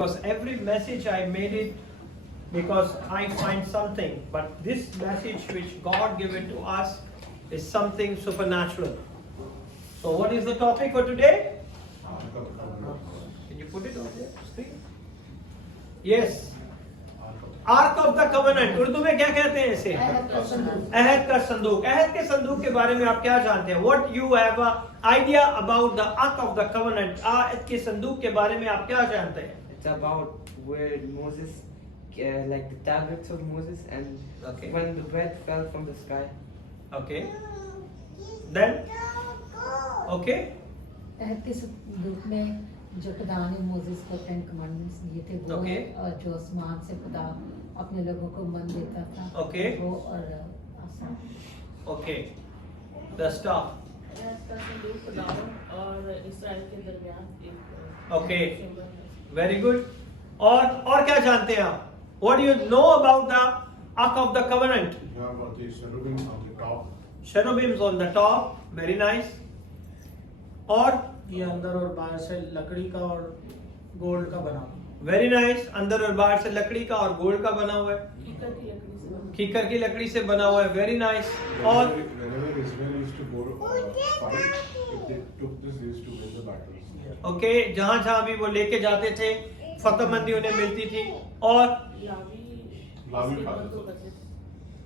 Because every message I made it because I find something, but this message which God given to us is something supernatural. So what is the topic for today? Can you put it on the screen? Yes. Arc of the covenant, Urdu में क्या कहते हैं इसे? अहद का संदूक। अहद के संदूक के बारे में आप क्या जानते हैं? What you have a idea about the ark of the covenant? अहद के संदूक के बारे में आप क्या जानते हैं? It's about where Moses, like the tablets of Moses, and when the bread fell from the sky. Okay. Then, okay. अहद के संदूक में जो खुदा ने मोसेस को 10 कमांडमेंट्स दिए थे वो Okay. और जो आसमान से खुदा अपने लोगों को मन देता था Okay. वो और आसान। Okay. The staff. का संदूक खुदावन और इस्राएल के दरमियान एक Okay. सिंबल है। Very good. और क्या जानते हैं आप? What do you know about the ark of the covenant? Yeah, about the cherubim on the top. Cherubims on the top. Very nice. और ये अंदर और बाहर से लकड़ी का और गोल्ड का बना हुआ। Very nice. अंदर और बाहर से लकड़ी का और गोल्ड का बना हुआ है। कीकर की लकड़ी से बना। कीकर की लकड़ी से बना हुआ है। Very nice. और Whenever Israel used to go fight, if they took this, they used to win the battles. Okay, जहां भी वो लेके जाते थे फतहमंदी उन्हें मिलती थी। और लावी लावी इसके खाते बल को थे। करते थे।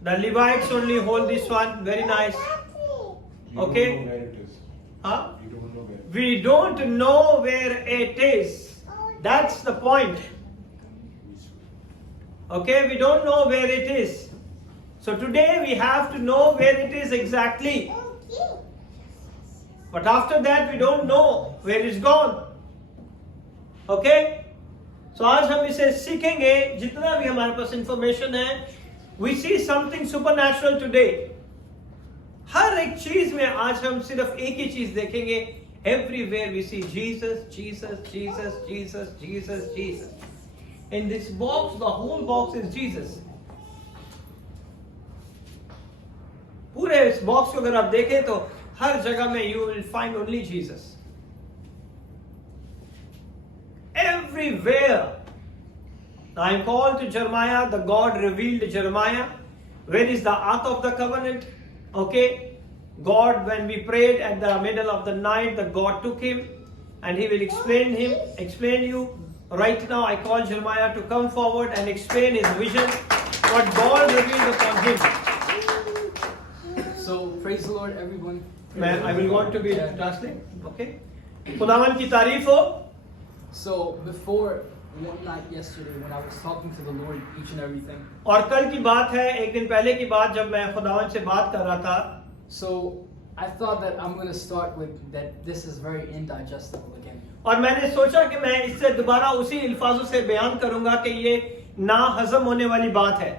the Levites only hold this one. Very nice. You Okay. don't know where it is. Huh? You don't know where. We don't know where it is. That's the point. Okay, we don't know where it is. So today we have to know where it is exactly. But after that we don't know where it's gone. Okay? So आज हम इसे सीखेंगे जितना भी हमारे पास information है. We see something supernatural today. हर एक चीज में आज हम सिर्फ एक ही चीज देखेंगे. Everywhere we see Jesus, Jesus, Jesus, Jesus, Jesus, Jesus. In this box, the whole box is Jesus. पूरे इस बॉक्स को अगर आप देखें तो हर जगह में you will find only Jesus. Everywhere. I am called to Jeremiah. The God revealed to Jeremiah. Where is the ark of the covenant? Okay. God, when we prayed at the middle of the night, the God took him and he will explain you. Right now I call Jeremiah to come forward and explain his vision, what God revealed upon him. So praise the Lord, everyone. I will want to be translated. Okay. खुदावन की तारीफ हो. So before one night yesterday, when I was talking to the Lord, each and everything. और कल की बात है, एक दिन पहले की बात जब मैं खुदावन से बात कर रहा था. So I thought that I'm going to start with that. This is very indigestible again. और मैंने सोचा कि मैं इससे दोबारा उसी अल्फाजों से बयान करूंगा कि ये ना हजम होने वाली बात है.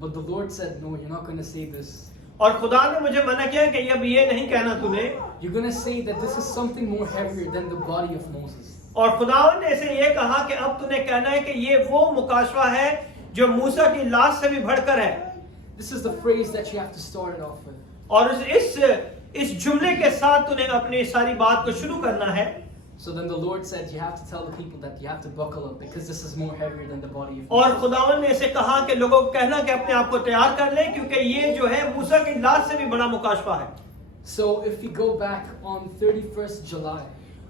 But the Lord said, no, you're not going to say this. और खुदा ने मुझे मना किया कि अब ये नहीं कहना तूने. You're going to say that this is something more heavier than the body of Moses. और खुदावन ने इसे ये कहा कि अब तूने कहना है कि ये वो मुकाशवा है जो मूसा की लाश से भी बढ़कर है. This is the phrase that you have to start it off with. और इस जुमले के साथ तूने अपनी सारी बात को शुरू करना है. So then the Lord said, you have to tell the people that you have to buckle up because this is more heavier than the body of और Moses. खुदावन ने इसे कहा कि लोगों को कहना कि अपने आप को तैयार कर ले क्योंकि ये जो है मूसा की लाश से भी बड़ा मुकाशवा है. So if we go back on 31st July,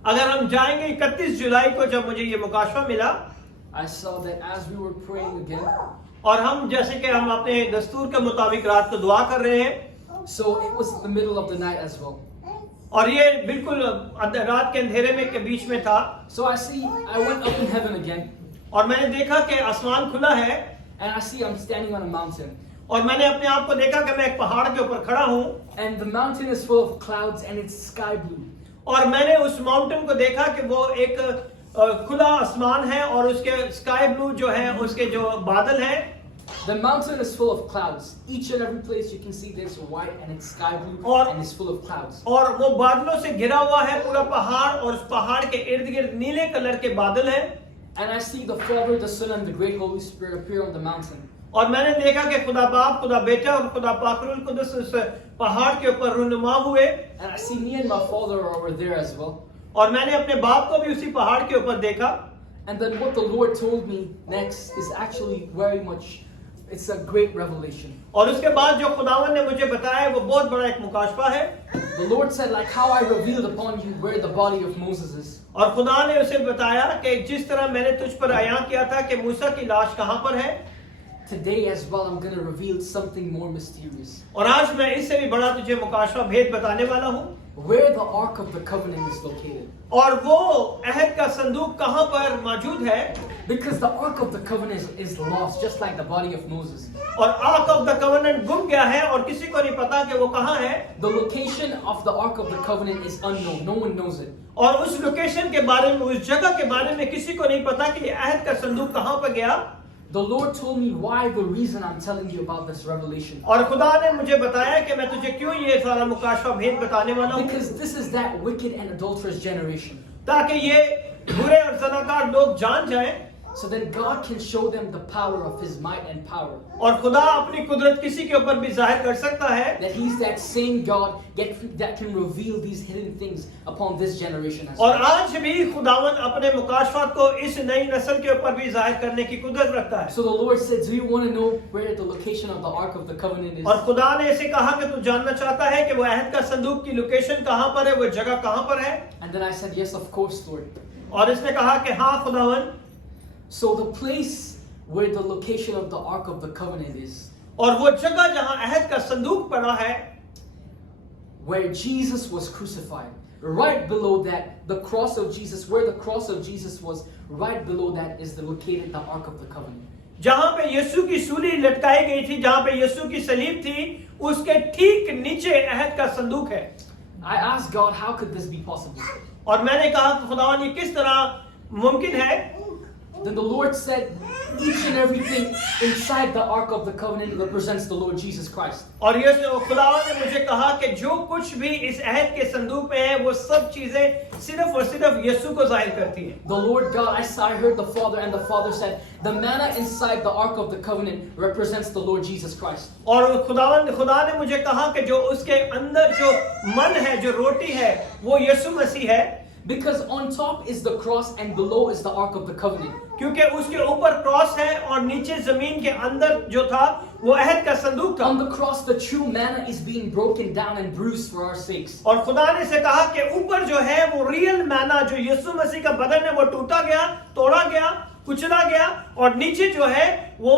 अगर हम जाएंगे 31 जुलाई को जब मुझे ये मुकाशवा मिला I saw that as we were praying again, और हम जैसे कि हम अपने दस्तूर के मुताबिक रात को दुआ कर रहे हैं. so it was the middle of the night as well. और ये बिल्कुल रात के अंधेरे में के बीच में था. So I went up in heaven again, और मैंने देखा कि आसमान खुला है and I see I'm standing on a mountain, और मैंने अपने आप को देखा कि मैं एक पहाड़ के ऊपर खड़ा हूँ. and the mountain is full of clouds and it's sky blue. और मैंने उस माउंटेन को देखा कि वो एक खुला आसमान है और उसके स्काई ब्लू जो है उसके जो बादल हैं. The mountain is full of clouds. Each and every place you can see there's white and it's sky blue और- and it's full of clouds. और वो बादलों से घिरा हुआ है पूरा पहाड़ और उस पहाड़ के इर्द गिर्द नीले कलर के बादल हैं. And I see the Father, the Son, and the great Holy Spirit appear on the mountain. और मैंने देखा कि खुदा बाप, खुदा बेटा और खुदा पाकरुल कुदस उस पहाड़ के ऊपर रुनुमा हुए. And I see me and my Father are over there as well. और मैंने अपने बाप को भी उसी पहाड़ के ऊपर देखा. And then what the Lord told me next is actually very much, it's a great revelation. और उसके बाद जो खुदावन ने मुझे बताया वो बहुत बड़ा एक मुकाशफा है। The Lord said, like how I revealed upon you where the body of Moses is. और खुदा ने उसे बताया कि जिस तरह मैंने तुझ पर आया किया था कि मूसा की लाश कहाँ पर है, Today as well, I'm going to reveal something more mysterious. और आज मैं इससे भी बड़ा तुझे मुकाशफा भेद बताने वाला हूँ। Where the Ark of the Covenant is located. और वो अहद का संदूक कहाँ पर मौजूद है? Because the Ark of the Covenant is lost, just like the body of Moses. और आर्क ऑफ द कवेनेंट गुम गया है और किसी को नहीं पता कि वो कहाँ है। The location of the Ark of the Covenant is unknown. No one knows it. और उस लोकेशन के बारे में, उस जगह के बारे में किसी को नहीं पता कि अहद का संदूक कहाँ पर गया। The Lord told me why, the reason I'm telling you about this revelation. और खुदा ने मुझे बताया कि मैं तुझे क्यों ये सारा मुकाशफा भेद बताने वाला हूँ, Because this is that wicked and adulterous generation. ताकि ये बुरे और ज़नाकार लोग जान जाएं So then God can show them the power of His might and power. और खुदा अपनी कुदरत किसी के ऊपर भी जाहिर कर सकता है That He's that same God that can reveal these hidden things upon this generation as और well. आज भी खुदावन अपने मुकाशफात को इस नई नस्ल के ऊपर भी जाहिर करने की कुदरत रखता है। So the Lord said, do you want to know where the location of the Ark of the Covenant is? और खुदा ने ऐसे कहा कि तू जानना चाहता है कि वो अहद का संदूक की लोकेशन कहाँ पर है, वो जगह कहाँ पर है? And then I said, yes, of course, Lord. और इसने कहा कि हाँ खुदावन। So the place where the location of the Ark of the Covenant is, और वो जगह जहाँ अहद का संदूक पड़ा है, where Jesus was crucified, right below that, the cross of Jesus, where the cross of Jesus was, right below that is located the Ark of the Covenant. जहाँ पे यीशु की सूली लटकाई गई थी, जहाँ पे यीशु की सलीब थी, उसके ठीक नीचे अहद का संदूक है। I asked God, how could this be possible? और मैंने कहा कि खुदावन ये किस तरह मुमकिन है? Then the Lord said, each and everything inside the Ark of the Covenant represents the Lord Jesus Christ. और ये खुदावन ने मुझे कहा कि जो कुछ भी इस अहद के संदूक में है, वो सब चीजें सिर्फ और सिर्फ यीशु को जाहिर करती हैं। The Lord God, I heard the Father, and the Father said, the manna inside the Ark of the Covenant represents the Lord Jesus Christ. और खुदा ने मुझे कहा कि जो उसके अंदर जो मन है, जो रोटी है, वो यीशु मसीह है। Because on top is the cross and below is the Ark of the Covenant. क्योंकि उसके ऊपर क्रॉस है और नीचे जमीन के अंदर जो था वो अहद का संदूक था। On the cross, the true manna is being broken down and bruised for our sakes. और खुदा ने से कहा कि ऊपर जो है वो रियल मैना जो यीशु मसीह का बदन है वो टूटा गया, तोड़ा गया, कुचला गया, और नीचे जो है वो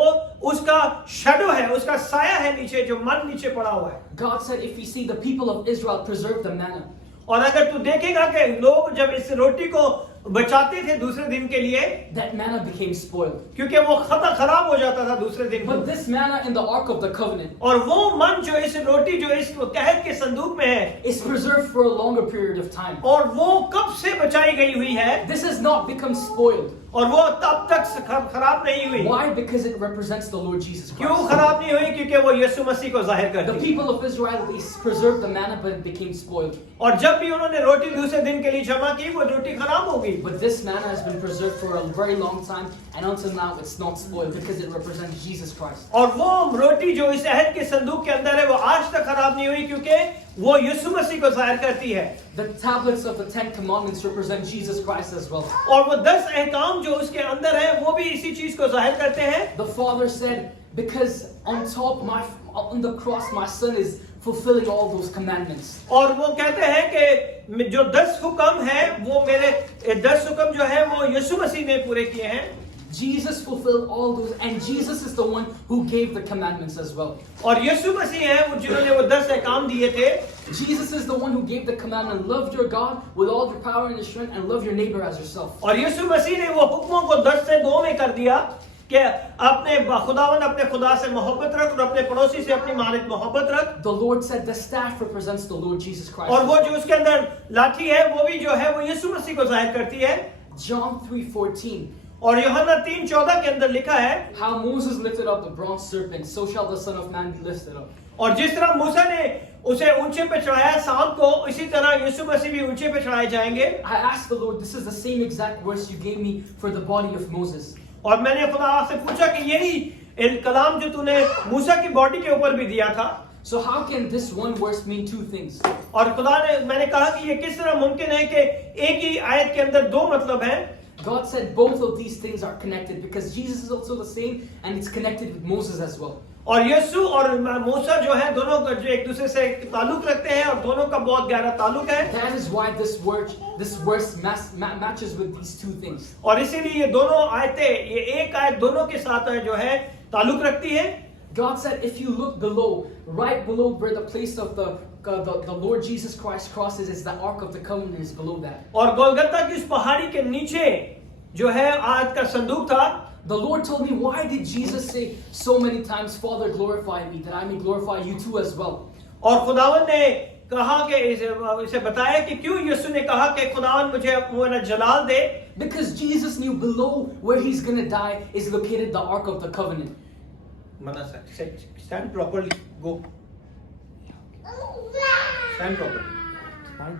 उसका शैडो है, उसका साया है नीचे, जो मन नीचे पड़ा हुआ है। God said, if you see the people of Israel preserve the manna, और अगर तू देखेगा कि लोग जब इस रोटी को बचाते थे दूसरे दिन के लिए, that manna became spoiled. क्योंकि वो खराब हो जाता था दूसरे दिन को। But this manna in the Ark of the Covenant और वो मन जो इस रोटी जो इस अहद के संदूक में है, is preserved for a longer period of time. और वो कब से बचाई गई हुई है, This has not become spoiled. और वो तब तक खराब नहीं हुई। Why? Because it represents the Lord Jesus क्यों Christ. खराब नहीं हुई? क्योंकि वो यीशु मसीह को जाहिर The करती है। people of Israel, they preserved the manna, but it became spoiled. और जब भी उन्होंने रोटी दूसरे दिन के लिए जमा की, वो रोटी खराब हो गई। But this manna has been preserved for a very long time, and until now it's not spoiled because it represents Jesus Christ. और वो रोटी जो इस अहद के संदूक के अंदर है, वो आज तक खराब नहीं हुई, क्योंकि वो यीशु मसीह को जाहिर करती है। The tablets of the Ten Commandments represent Jesus Christ as well. और वो 10 अहकाम जो उसके अंदर है, वो भी इसी चीज को जाहिर करते हैं। The Father said, because on the cross, my Son is fulfilling all those commandments. और वो कहते हैं कि जो 10 हुक्म है, वो मेरे 10 हुक्म जो है वो यीशु मसीह ने पूरे किए हैं। Jesus fulfilled all those, and Jesus is the one who gave the commandments as well. और यीशु मसीह है वो जिन्होंने वो 10 अहकाम दिए थे। Jesus is the one who gave the commandment, love your God with all your power and your strength, and love your neighbor as yourself. और यीशु मसीह ने वो हुक्मों को 10 से 2 में कर दिया कि अपने खुदा से मोहब्बत रख और अपने पड़ोसी से अपनी मानत मोहब्बत रख। The Lord said the staff represents the Lord Jesus Christ. और वो जो उसके अंदर लाठी है, वो भी जो है वो यीशु मसीह को जाहिर करती है। John 3:14. और यूहन्ना 3:14 के अंदर लिखा है, How Moses lifted up the bronze serpent, so shall the Son of Man be lifted up. और जिस तरह मूसा ने उसे ऊंचे पे चढ़ाया सांप को, इसी तरह यीशु मसीह भी ऊंचे पे चढ़ाए जाएंगे। I asked the Lord, this is the same exact verse you gave me for the body of Moses. और मैंने खुदा से पूछा कि यही कलाम जो तूने मूसा की बॉडी के ऊपर भी दिया था। So how can this one verse mean two things? और मैंने कहा कि ये किस तरह मुमकिन है कि एक ही आयत के अंदर 2 मतलब हैं। God said both of these things are connected because Jesus is also the same and it's connected with Moses as well. और यीशु और मूसा जो है दोनों जो एक दूसरे से ताल्लुक रखते हैं और दोनों का बहुत गहरा ताल्लुक है. That is why this verse matches with these two things. और इसीलिए ये दोनों आयतें, ये एक आयत दोनों के साथ जो है ताल्लुक रखती है. God said, if you look below, right below where the place of the Lord Jesus Christ crosses is the Ark of the Covenant is below that. और गोलगत्ता की उस पहाड़ी के नीचे जो है आयत का संदूक था. The Lord told me, why did Jesus say so many times, Father, glorify me, that I may glorify you too as well? और खुदावन ने कहा कि इसे बताया कि क्यों यीशु ने कहा कि खुदावन मुझे मेरा जलाल दे. Because Jesus knew below where he's going to die is located the Ark of the Covenant. Stand properly. Go. Stand properly. Fine.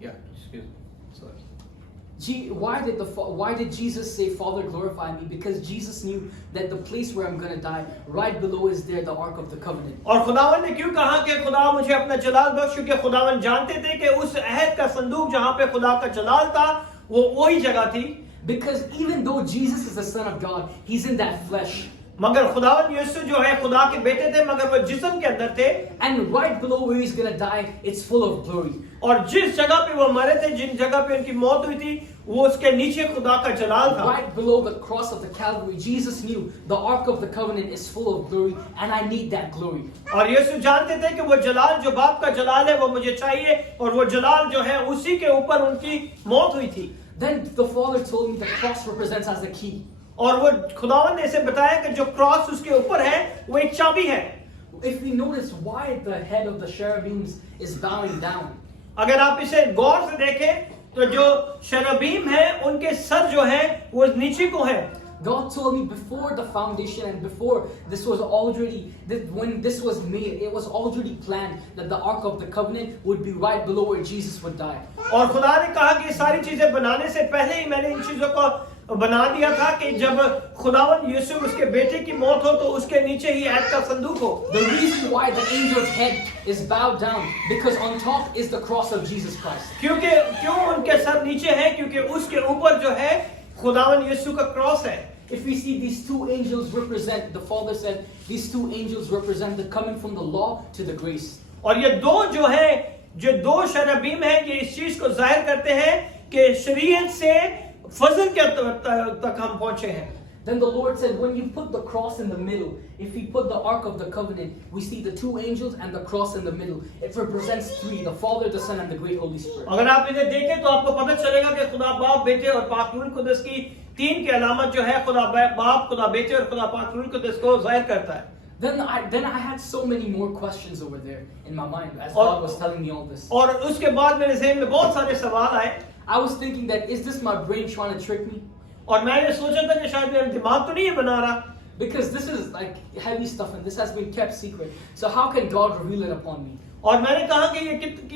Yeah, excuse me. Sorry. Why did Jesus say, Father, glorify me? Because Jesus knew that the place where I'm going to die, right below is there the Ark of the Covenant. और खुदावन ने क्यों कहा कि खुदा मुझे अपना जलाल बख्श, क्योंकि खुदावन जानते थे कि उस अहद का संदूक जहाँ पे खुदा का जलाल था वो वही जगह थी. Because even though Jesus is the Son of God, he's in that flesh. मगर खुदावन यीशु जो है खुदा के बेटे थे मगर वो जिस्म के अंदर थे. And right below where he's going to die, it's full of glory. और जिस जगह पे वो मरे थे, जिन जगह पे उनकी मौत हुई थी, वो उसके नीचे खुदा का जलाल था. Right below the cross of the Calvary, Jesus knew the Ark of the Covenant is full of glory and I need that glory. और यीशु जानते थे कि वो जलाल जो बाप का जलाल है वो मुझे चाहिए और वो जलाल जो है उसी के ऊपर उनकी मौत हुई थी. Then the Father told me the cross represents as a key. और वो खुदावन ने इसे बताया कि जो क्रॉस उसके ऊपर है वो एक चाबी है. If we notice why the head of the cherubims is bowing down, अगर आप इसे गौर से देखें तो जो शरबीम है उनके सर जो है वो नीचे को है. God told me before the foundation and before this was already, when this was made, it was already planned that the Ark of the Covenant would be right below where Jesus would die. और खुदा ने कहा कि सारी चीजें बनाने से पहले ही मैंने इन चीजों को बना दिया था कि जब खुदावन यीशु उसके बेटे की मौत हो तो उसके नीचे ही ऐद का संदूक हो. The reason why the angel's head is bowed down because on top is the cross of Jesus Christ. क्यों उनके सर नीचे है? क्योंकि उसके ऊपर जो है खुदावन यीशु का क्रॉस है. If we see these two angels represent, the Father said, these two angels represent the coming from the law to the grace. और ये दो जो है, जो दो शरबीम है, ये इस चीज को जाहिर करते हैं कि शरीयत से फजल के तक हम पहुंचे हैं. Then the Lord said, when you put the cross in the middle, if we put the Ark of the Covenant, we see the two angels and the cross in the middle. It represents three, the Father, the Son, and the great Holy Spirit. अगर आप इसे देखें तो आपको पता चलेगा कि खुदा बाप, बेटे और पाक रूह कुदस की तीन की अलामत जो है खुदा बाप, खुदा बेटे और खुदा पाक रूह कुदस को जाहिर करता है. Then I had so many more questions over there in my mind as God was telling me all this. और उसके बाद मेरे ज़हन में बहुत सारे सवाल आए. I was thinking that, is this my brain trying to trick me? और मैंने सोचा था कि शायद मेरा दिमाग तो नहीं है बना रहा. Because this is like heavy stuff and this has been kept secret. So how can God reveal it upon me? और मैंने कहा कि ये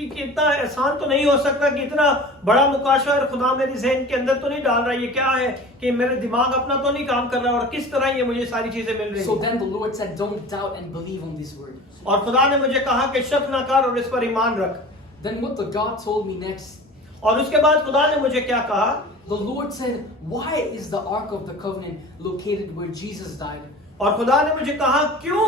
कितना आसान तो नहीं हो सकता कि इतना बड़ा मुकाशा और खुदा मेरी ज़हन के अंदर तो नहीं डाल रहा. ये क्या है कि मेरे दिमाग अपना तो नहीं काम कर रहा और किस तरह ये मुझे सारी चीजें मिल रही So हैं. then the Lord said, don't doubt and believe on these words. और खुदा ने मुझे कहा कि शक ना कर और इस पर ईमान रख. Then what the God told me next, और उसके बाद खुदा ने मुझे क्या कहा? the Lord said, why is the Ark of the Covenant located where Jesus died? और खुदा ने मुझे कहा क्यों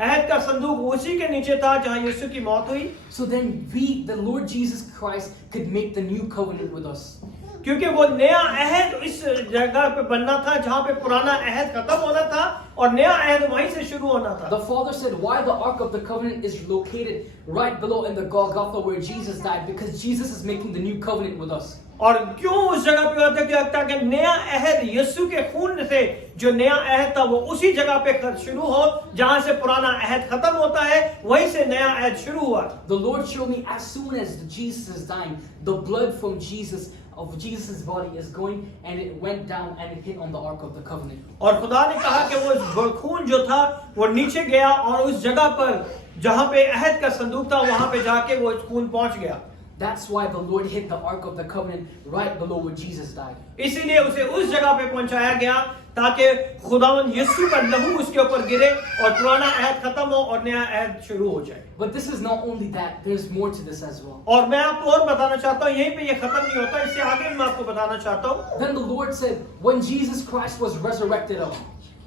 अहद का संदूक उसी के नीचे था जहां यीशु की मौत हुई. So then we, the Lord Jesus Christ, could make the new covenant with us. क्योंकि वो नया अहद इस जगह पे बनना था जहां पे पुराना अहद खत्म होना था और नया अहद वहीं से शुरू होना था. The Father said, why the Ark of the Covenant is located right below in the Golgotha where Jesus died, because Jesus is making the new covenant with us. और क्यों उस जगह पे होता है ताकि नया अहद यीशु के खून से जो नया अहद था वो उसी जगह पे शुरू हो जहां से पुराना अहद खत्म होता है वहीं से नया अहद शुरू हुआ. The Lord showed me as soon as Jesus is dying, the blood from Jesus of Jesus' body is going and it went down and it hit on the Ark of the Covenant. और खुदा ने कहा कि वो खून जो था वो नीचे गया और उस जगह पर जहां पे अहद का संदूक था वहां पे जाके वो खून पहुंच गया. That's why the Lord hid the Ark of the Covenant right below where Jesus died. इसीलिए उसे उस जगह पे पहुंचाया गया ताकि खुदावन यीशु का लहू उसके ऊपर गिरे और पुराना अहद खत्म हो और नया अहद शुरू हो जाए। But this is not only that, there's more to this as well. और मैं आपको और बताना चाहता हूँ, यहीं पे ये खत्म नहीं होता, इससे आगे मैं आपको बताना चाहता हूँ। Then the Lord said, when Jesus Christ was resurrected up,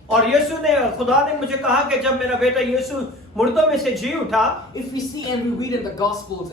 और यीशु ने, खुदा ने मुझे कहा कि जब मेरा बेटा यीशु मुर्दों में से जी उठा, if we see and we read in the Gospels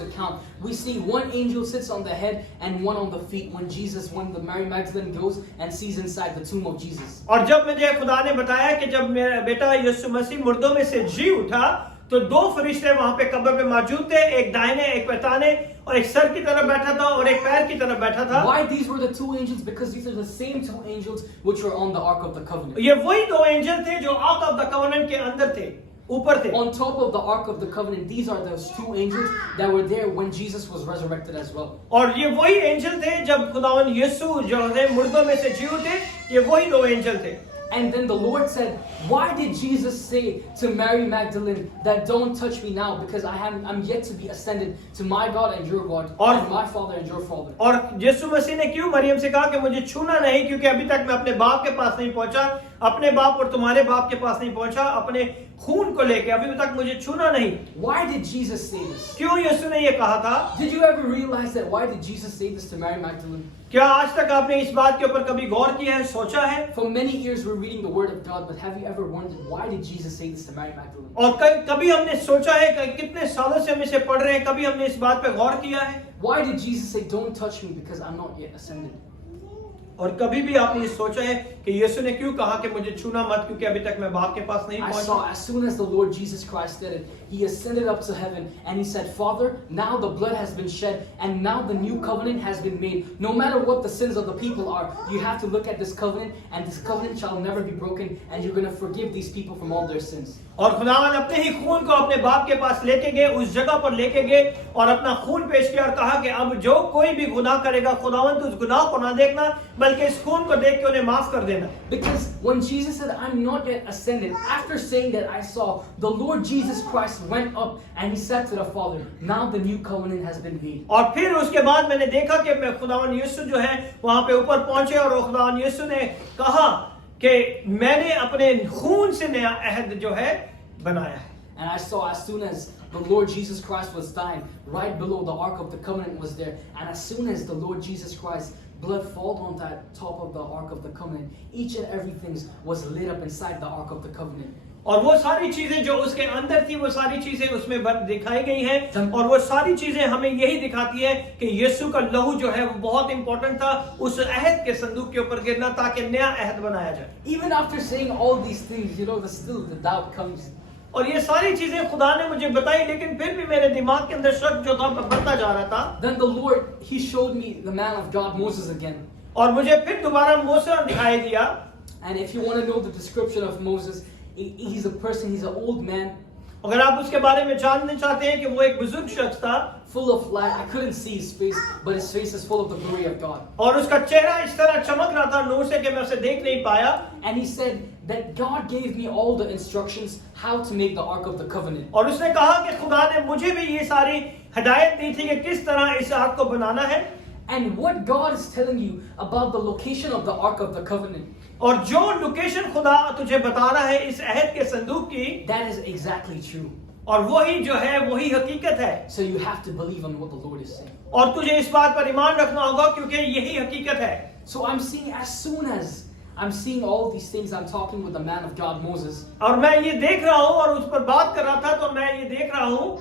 account, we see one angel sits on the head and one on the feet when the Mary Magdalene goes and sees inside the tomb of Jesus. और जब मुझे खुदा ने बताया कि जब मेरा बेटा यीशु मसीह मुर्दों में से जी उठा, तो दो फरिश्ते वहां पे कब्र पे मौजूद थे, एक दाहिने एक पैताने, और एक सर की तरफ बैठा था और एक पैर की तरफ बैठा था। Why these were the two angels? Because these are the same two angels which were on the Ark of the Covenant. ये वही दो एंजल थे जो आर्क ऑफ द कवेनेंट के अंदर थे, ऊपर थे। On top of the Ark of the Covenant, these are those two angels that were there when Jesus was resurrected as well. और ये वही एंजल थे जब खुदावन यीशु जो है मुर्दों में से जी उठे, ये वही दो एंजल थे। And then the Lord said, why did Jesus say to Mary Magdalene that don't touch me now because I'm yet to be ascended to my God and your God and my Father and your Father? और यीशु मसीह ने क्यों मरियम से कहा कि मुझे छूना नहीं, क्योंकि अभी तक मैं अपने बाप के पास नहीं पहुंचा, अपने बाप और तुम्हारे बाप के पास नहीं पहुंचा, अपने खून को लेके अभी तक मुझे छूना नहीं। Why did Jesus say this? क्यों यीशु ने ये कहा था? Did you ever realize that? Why did Jesus say this to Mary Magdalene? क्या आज तक आपने इस बात के ऊपर कभी गौर किया है, सोचा है? For many years we're reading the Word of God, but have you ever wondered why did Jesus say this to Mary Magdalene? और कभी हमने सोचा है कि कितने सालों से हम इसे पढ़ रहे हैं, कभी हमने इस बात पे गौर किया है? Why did Jesus say, don't touch me because I'm not yet ascended? और कभी भी आपने सोचा है कि यीशु ने क्यों कहा कि मुझे छूना मत, क्योंकि अभी तक मैं बाप के पास नहीं I पहुंचा? saw as soon as the Lord Jesus Christ did it, he ascended up to heaven and he said, Father, now the blood has been shed and now the new covenant has been made. No matter what the sins of the people are, you have to look at this covenant and this covenant shall never be broken and you're going to forgive these people from all their sins. और खुदावन अपने ही खून को अपने बाप के पास लेके गए, उस जगह पर लेके गए और अपना खून पेश किया और कहा कि अब जो कोई भी गुनाह करेगा, खुदावन तू उस गुनाह को ना देखना बल्कि इस खून को देख के उन्हें माफ कर देना। Because when Jesus said, I'm not yet ascended, after saying that I saw the Lord Jesus Christ went up and he said to the Father, now the new covenant has been made. और फिर उसके बाद मैंने देखा कि मैं खुदावन यीशु जो है वहां पे ऊपर पहुंचे और खुदावन यीशु ने कहा कि मैंने अपने खून से नया अहद जो है बनाया है। And I saw as soon as the Lord Jesus Christ was dying, right below the Ark of the Covenant was there. And as soon as the Lord Jesus Christ blood fall on that top of the Ark of the Covenant, each and everything was lit up inside the Ark of the Covenant. और वो सारी चीजें जो उसके अंदर थी, वो सारी चीजें उसमें दिखाई गई हैं और वो सारी चीजें हमें यही दिखाती है कि यीशु का लहू जो है वो बहुत इंपॉर्टेंट था उस अहद के संदूक के ऊपर गिरना ताकि नया अहद बनाया जाए। Even after saying all these things, still the doubt comes. और ये सारी चीजें खुदा ने मुझे बताई, लेकिन फिर भी मेरे दिमाग के अंदर शक जो था बढ़ता जा रहा था। Then the Lord, he showed me the man of God, Moses again. और मुझे फिर दोबारा मूसा दिखाई दिया। And if you want to know the description of Moses, he's a person, he's an old man. अगर आप उसके बारे में जानना चाहते हैं कि वो एक बुजुर्ग शख्स था, full of light. I couldn't see his face, but his face is full of the glory of God. और उसका चेहरा इस तरह चमक रहा था नूर से कि मैं उसे देख नहीं पाया। And he said that God gave me all the instructions how to make the Ark of the Covenant. और उसने कहा कि खुदा ने मुझे भी ये सारी हिदायत दी थी कि किस तरह इस आर्क को बनाना है। And what God is telling you about the location of the Ark of the Covenant, और जो लोकेशन खुदा तुझे बता रहा है इस अहद के संदूक की, that is exactly true. और वही जो है वही हकीकत है। So you have to believe on what the Lord is saying. और तुझे इस बात पर ईमान रखना होगा क्योंकि यही हकीकत है। So I'm seeing, as soon as I'm seeing all these things, I'm talking with the man of God, Moses. और मैं ये देख रहा हूँ और उस पर बात कर रहा था, तो मैं ये देख रहा हूँ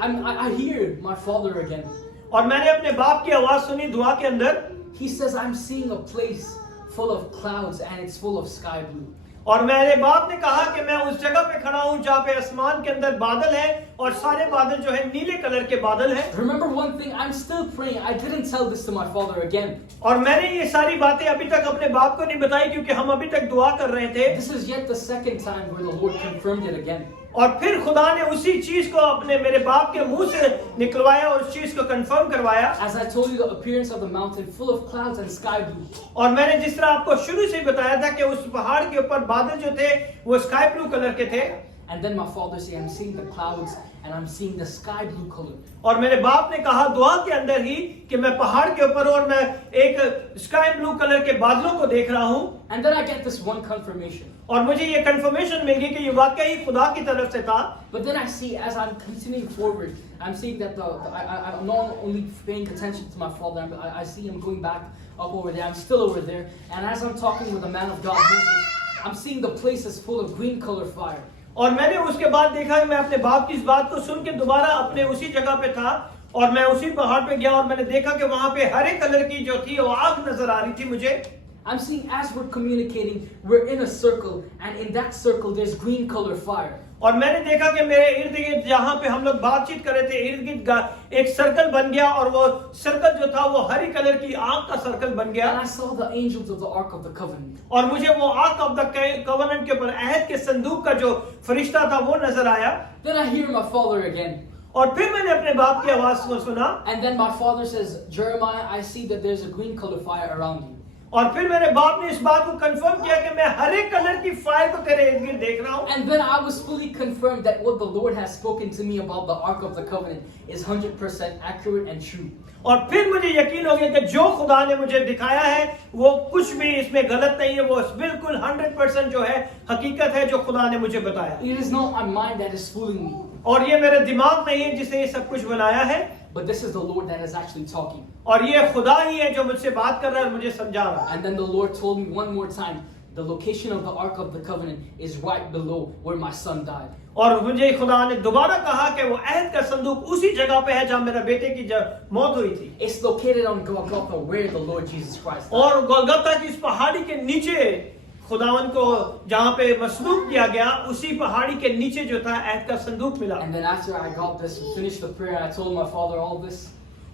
I hear my father again. और मैंने अपने बाप की आवाज सुनी दुआ के अंदर। He says, I'm seeing a place full of clouds and it's full of sky blue. और मेरे बाप ने कहा कि मैं उस जगह पे खड़ा हूँ जहाँ पे आसमान के अंदर बादल है और सारे बादल जो है नीले कलर के बादल हैं। Remember one thing, I'm still praying. I didn't tell this to my father again. और मैंने ये सारी बातें अभी तक अपने बाप को नहीं बताई क्योंकि हम अभी तक दुआ कर रहे थे। This is yet the second time where the Lord confirmed it again. और फिर खुदा ने उसी चीज को अपने मेरे बाप के मुंह से निकलवाया और उस चीज को कंफर्म करवाया। As I told you, the appearance of the mountain full of clouds and sky blue. और मैंने जिस तरह आपको शुरू से बताया था कि उस पहाड़ के ऊपर बादल जो थे वो स्काई ब्लू कलर के थे। And then my father said, I'm seeing the clouds and I'm seeing the sky blue color. और मेरे बाप ने कहा दुआ के अंदर ही कि मैं पहाड़ के ऊपर हूं और मैं एक स्काई ब्लू कलर के बादलों को देख रहा हूं. And then I get this one confirmation. और मुझे ये कंफर्मेशन मिल गई कि ये वाकई खुदा की तरफ से था. But then I see, as I'm continuing forward, I'm seeing that I'm not only paying attention to my father, I see him going back up over there. I'm still over there. And as I'm talking with the man of God, Moses, I'm seeing the place is full of green color fire. और मैंने उसके बाद देखा कि मैं अपने बाप की इस बात को सुन के दोबारा अपने उसी जगह पे था और मैं उसी पहाड़ पे गया और मैंने देखा कि वहां पे हरे कलर की जो थी वो आग नजर आ रही थी मुझे. I'm seeing as we're communicating, we're in a circle, and in that circle there's green color fire. और मैंने देखा कि मेरे इर्द गिर्द जहां पे हम लोग बातचीत कर रहे थे इर्द गिर्द एक सर्कल बन गया और वो सर्कल जो था वो हरी कलर की आग का सर्कल बन गया. And I saw the angels of the Ark of the Covenant. और मुझे वो आर्क ऑफ द कवेनेंट के ऊपर अहद के संदूक का जो फरिश्ता था वो नजर आया. Then I hear my father again. और फिर मैंने अपने बाप की आवाज को सुना. And then my father says, Jeremiah, I see that there's a green color fire around you. और फिर मेरे बाप ने इस बात को कंफर्म किया कि मैं हरे कलर की फायर को तेरे इर्द गिर्द देख रहा हूं. And then I was fully confirmed that what the Lord has spoken to me about the Ark of the Covenant is 100% accurate and true. और फिर मुझे यकीन हो गया कि जो खुदा ने मुझे दिखाया है वो कुछ भी इसमें गलत नहीं है. वो बिल्कुल 100% जो है हकीकत है जो खुदा ने मुझे बताया. It is not my mind that is fooling me, और ये मेरे दिमाग नहीं है जिसने ये सब कुछ बनाया है. but this is the Lord that is actually talking. और ये खुदा ही है जो मुझसे बात कर रहा है और मुझे समझा रहा है. And then the Lord told me one more time, the location of the Ark of the Covenant is right below where my son died. और मुझे खुदा ने दोबारा कहा कि वो अहद का संदूक उसी जगह पे है जहां मेरे बेटे की मौत हुई थी. It's located on Golgotha where the Lord Jesus Christ died. और गोलगत्ता की इस पहाड़ी के नीचे खुदावन को जहां पे मसलूब किया गया उसी पहाड़ी के नीचे जो था अहद का संदूक मिला. And then after I got this, finished the prayer, I told my father all this.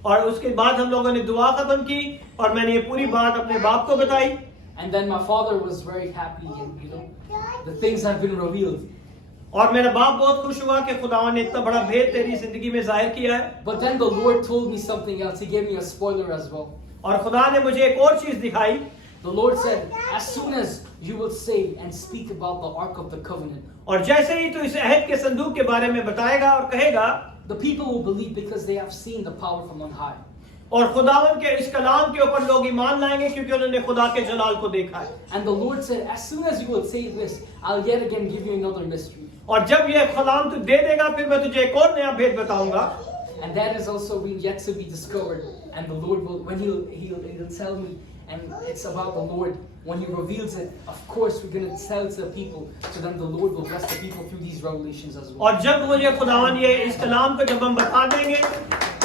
और उसके बाद हम लोगों ने दुआ खत्म की और मैंने ये पूरी बात अपने बाप को बताई. And then my father was very happy, and the things have been revealed. और मेरा बाप बहुत खुश हुआ कि खुदावन ने इतना बड़ा भेद तेरी जिंदगी में जाहिर किया है. But then the Lord told me something else. He gave me a spoiler as well. और खुदा ने मुझे एक और चीज दिखाई. The Lord said, as soon as you will say and speak about the Ark of the Covenant, और जैसे ही तू इस अहद के संदूक के बारे में बताएगा और कहेगा the people will believe because they have seen the power from on high. और खुदावन के इस कलाम के ऊपर लोग ईमान लाएंगे क्योंकि उन्होंने खुदा के जलाल को देखा है. And the Lord said, as soon as you will say this, I'll yet again give you another mystery. और जब ये कलाम तू दे देगा फिर मैं तुझे एक और नया भेद बताऊंगा. And that is also yet to be discovered. And the Lord will, when He'll tell me, and it's about the Lord. When He reveals it, of course we're going to tell it to the people. So then the Lord will bless the people through these revelations as well. और जब मुझे खुदावन ये इस कलाम को जब हम बता देंगे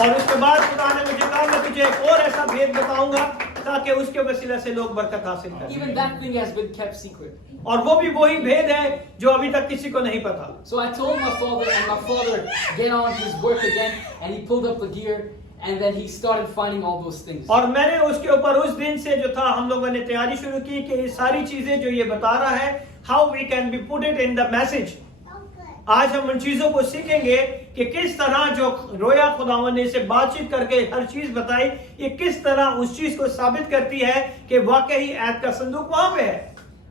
और उसके बाद खुदा ने मुझे कहा मैं तुझे एक और ऐसा भेद बताऊंगा ताकि उसके वसीले से लोग बरकत हासिल करें. Even that thing has been kept secret. और वो भी वही भेद है जो अभी तक किसी को नहीं पता. So I told my father, and my father get on his work again, and he pulled up the gear, and then he started finding all those things. और मैंने उसके ऊपर उस दिन से जो था हम लोगों ने तैयारी शुरू की कि ये सारी चीजें जो ये बता रहा है how we can be put it in the message. आज हम उन चीजों को सीखेंगे कि किस तरह जो रोया खुदावन ने इसे बातचीत करके हर चीज बताई ये किस तरह उस चीज को साबित करती है कि वाकई अहद का संदूक वहां पे है.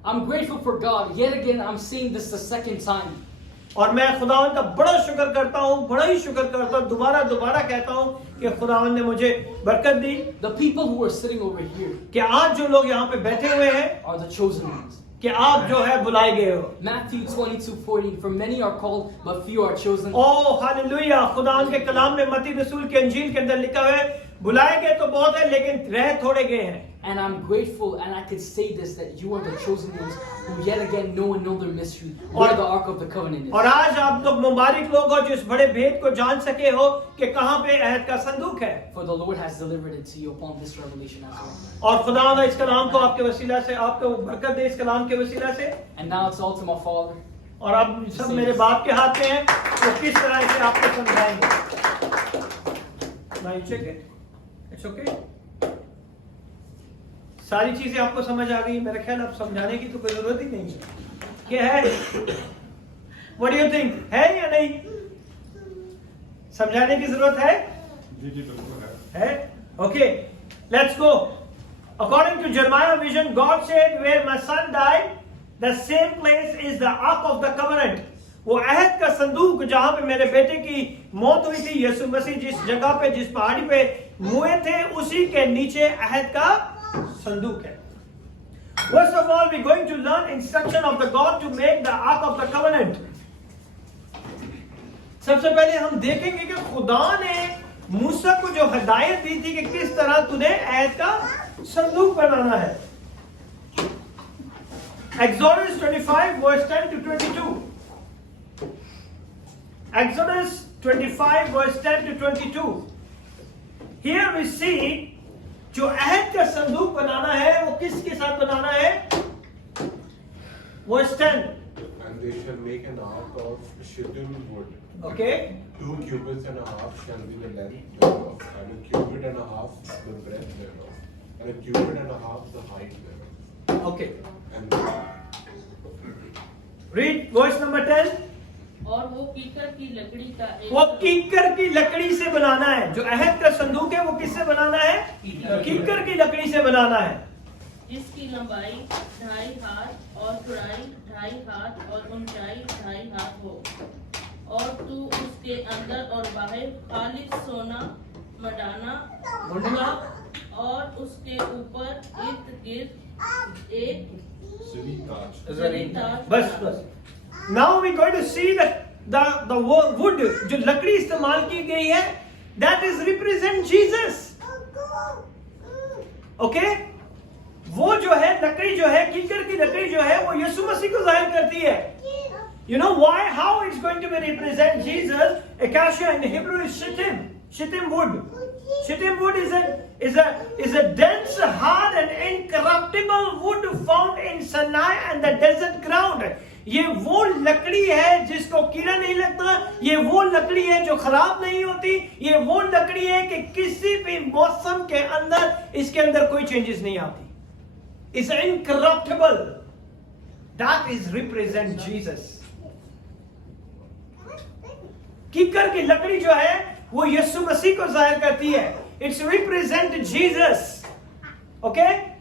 I'm grateful for God. Yet again, I'm seeing this the second time. और मैं खुदावन का बड़ा शुक्र करता हूँ, बड़ा ही शुक्र करता हूँ, दोबारा कहता हूँ कि खुदावन ने मुझे बरकत दी. The people who are sitting over here कि आज जो लोग यहाँ पे बैठे हुए हैं are the chosen ones. कि आप जो है बुलाए गए हो. Matthew 22:40. For many are called, but few are chosen. ओ हालेलुया. खुदावन के कलाम में मत्ती रसूल के अंजील के अंदर लिखा है बुलाए गए तो बहुत है लेकिन रह थोड़े गए हैं. And I'm grateful, and I could say this, that you are the chosen ones who yet again know another mystery, where the Ark of the Covenant is. और आज आप लोग मुबारक लोग हो जो इस बड़े भेद को जान सके हो कि कहाँ पे अहद का संदूक है. For the Lord has delivered it to you upon this revelation as well. और खुदा इस कलाम को आपके वसीला से आपको बरकत दे इस कलाम के वसीला से. And now it's all to my Father. और अब सब मेरे बाप के हाथ में है वो किस तरह से आपको समझाएंगे. Now you check it. It's okay. सारी चीजें आपको समझ आ गई. मेरा ख्याल अब समझाने की तो कोई जरूरत ही नहीं है. क्या है? What do you think? है या नहीं? समझाने की जरूरत है? जी बिल्कुल है. है? Okay. Let's go. According to Jeremiah vision, God said, "Where my son died, the same place is the Ark of the Covenant." वो अहद का संदूक जहां पे मेरे बेटे की मौत हुई थी, यीशु मसीह जिस जगह पे, जिस पहाड़ी पे मुए थे, उसी के नीचे अहद का संदूक है. First of all, we're going to learn instruction of the God to make the Ark of the Covenant. सबसे पहले हम देखेंगे कि खुदा ने मूसा को जो हिदायत दी थी कि किस तरह तुझे अहद का संदूक बनाना है. Exodus 25 verse 10 to 22. Exodus 25 verse 10 to 22. Here we see जो अहद का संदूक बनाना है वो किसके साथ बनाना है? Verse 10. And they shall make an ark of shittim wood. Okay. 2 cubits and a half shall be the length thereof, and a cubit and a half the breadth thereof, and a cubit and a half the height thereof. Okay. And Read verse number 10. और वो कीकर की लकड़ी का एक वो कीकर की लकड़ी से बनाना है. जो अहद का संदूक है वो किससे बनाना है? कीकर की लकड़ी से बनाना है. जिसकी लंबाई 2.5 हाथ और चौड़ाई 2.5 हाथ और ऊंचाई 2.5 हाथ हो, और तू उसके अंदर और बाहर खालिश सोना मढ़ाना और उसके ऊपर इर्द गिर्द एक Zari ताज बस बनाना. बस. Now we going to see the wood जो लकड़ी इस्तेमाल की गई है, that is represent Jesus. Okay? वो जो है लकड़ी जो है, कीकर की लकड़ी जो है, वो यीशु मसीह को जाहिर करती है. You know why? How it's going to be represent Jesus? Acacia in Hebrew is shittim wood. Shittim wood is a dense, hard and incorruptible wood found in Sinai and the desert ground. ये वो लकड़ी है जिसको कीड़ा नहीं लगता, ये वो लकड़ी है जो खराब नहीं होती, ये वो लकड़ी है कि किसी भी मौसम के अंदर इसके अंदर कोई चेंजेस नहीं आती. It's incorruptible. That is represent Jesus. कीकर की लकड़ी जो है वो यीशु मसीह को जाहिर करती है. It's represent Jesus. Okay?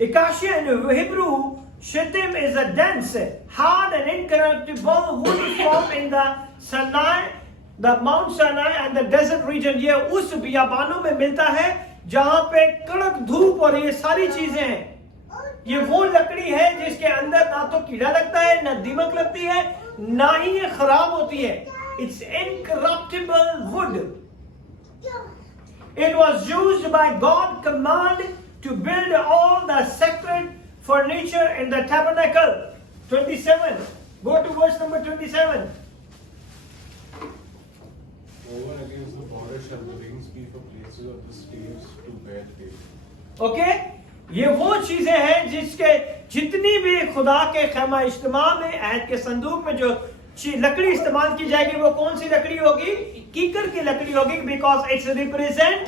Acacia in Hebrew, shittim is a dense, hard and incorruptible wood formed in the Sinai, the Mount Sinai and the desert region. ये उस बियाबानों में मिलता है जहां पे कड़क धूप और ये सारी चीजें हैं. ये वो लकड़ी है जिसके अंदर ना तो कीड़ा लगता है, ना दीमक लगती है, ना ही ये खराब होती है. It's incorruptible wood. It was used by God command to build all the sacred furniture in the tabernacle. 27. Go to verse number 27. over against the border shall the rings be for places of the staves to bear daily. Okay? ये वो चीजें हैं जिसके जितनी भी खुदा के खैमा इज्तिमा में अहद के संदूक में जो लकड़ी इस्तेमाल की जाएगी वो कौन सी लकड़ी होगी? कीकर की लकड़ी होगी, because it's represent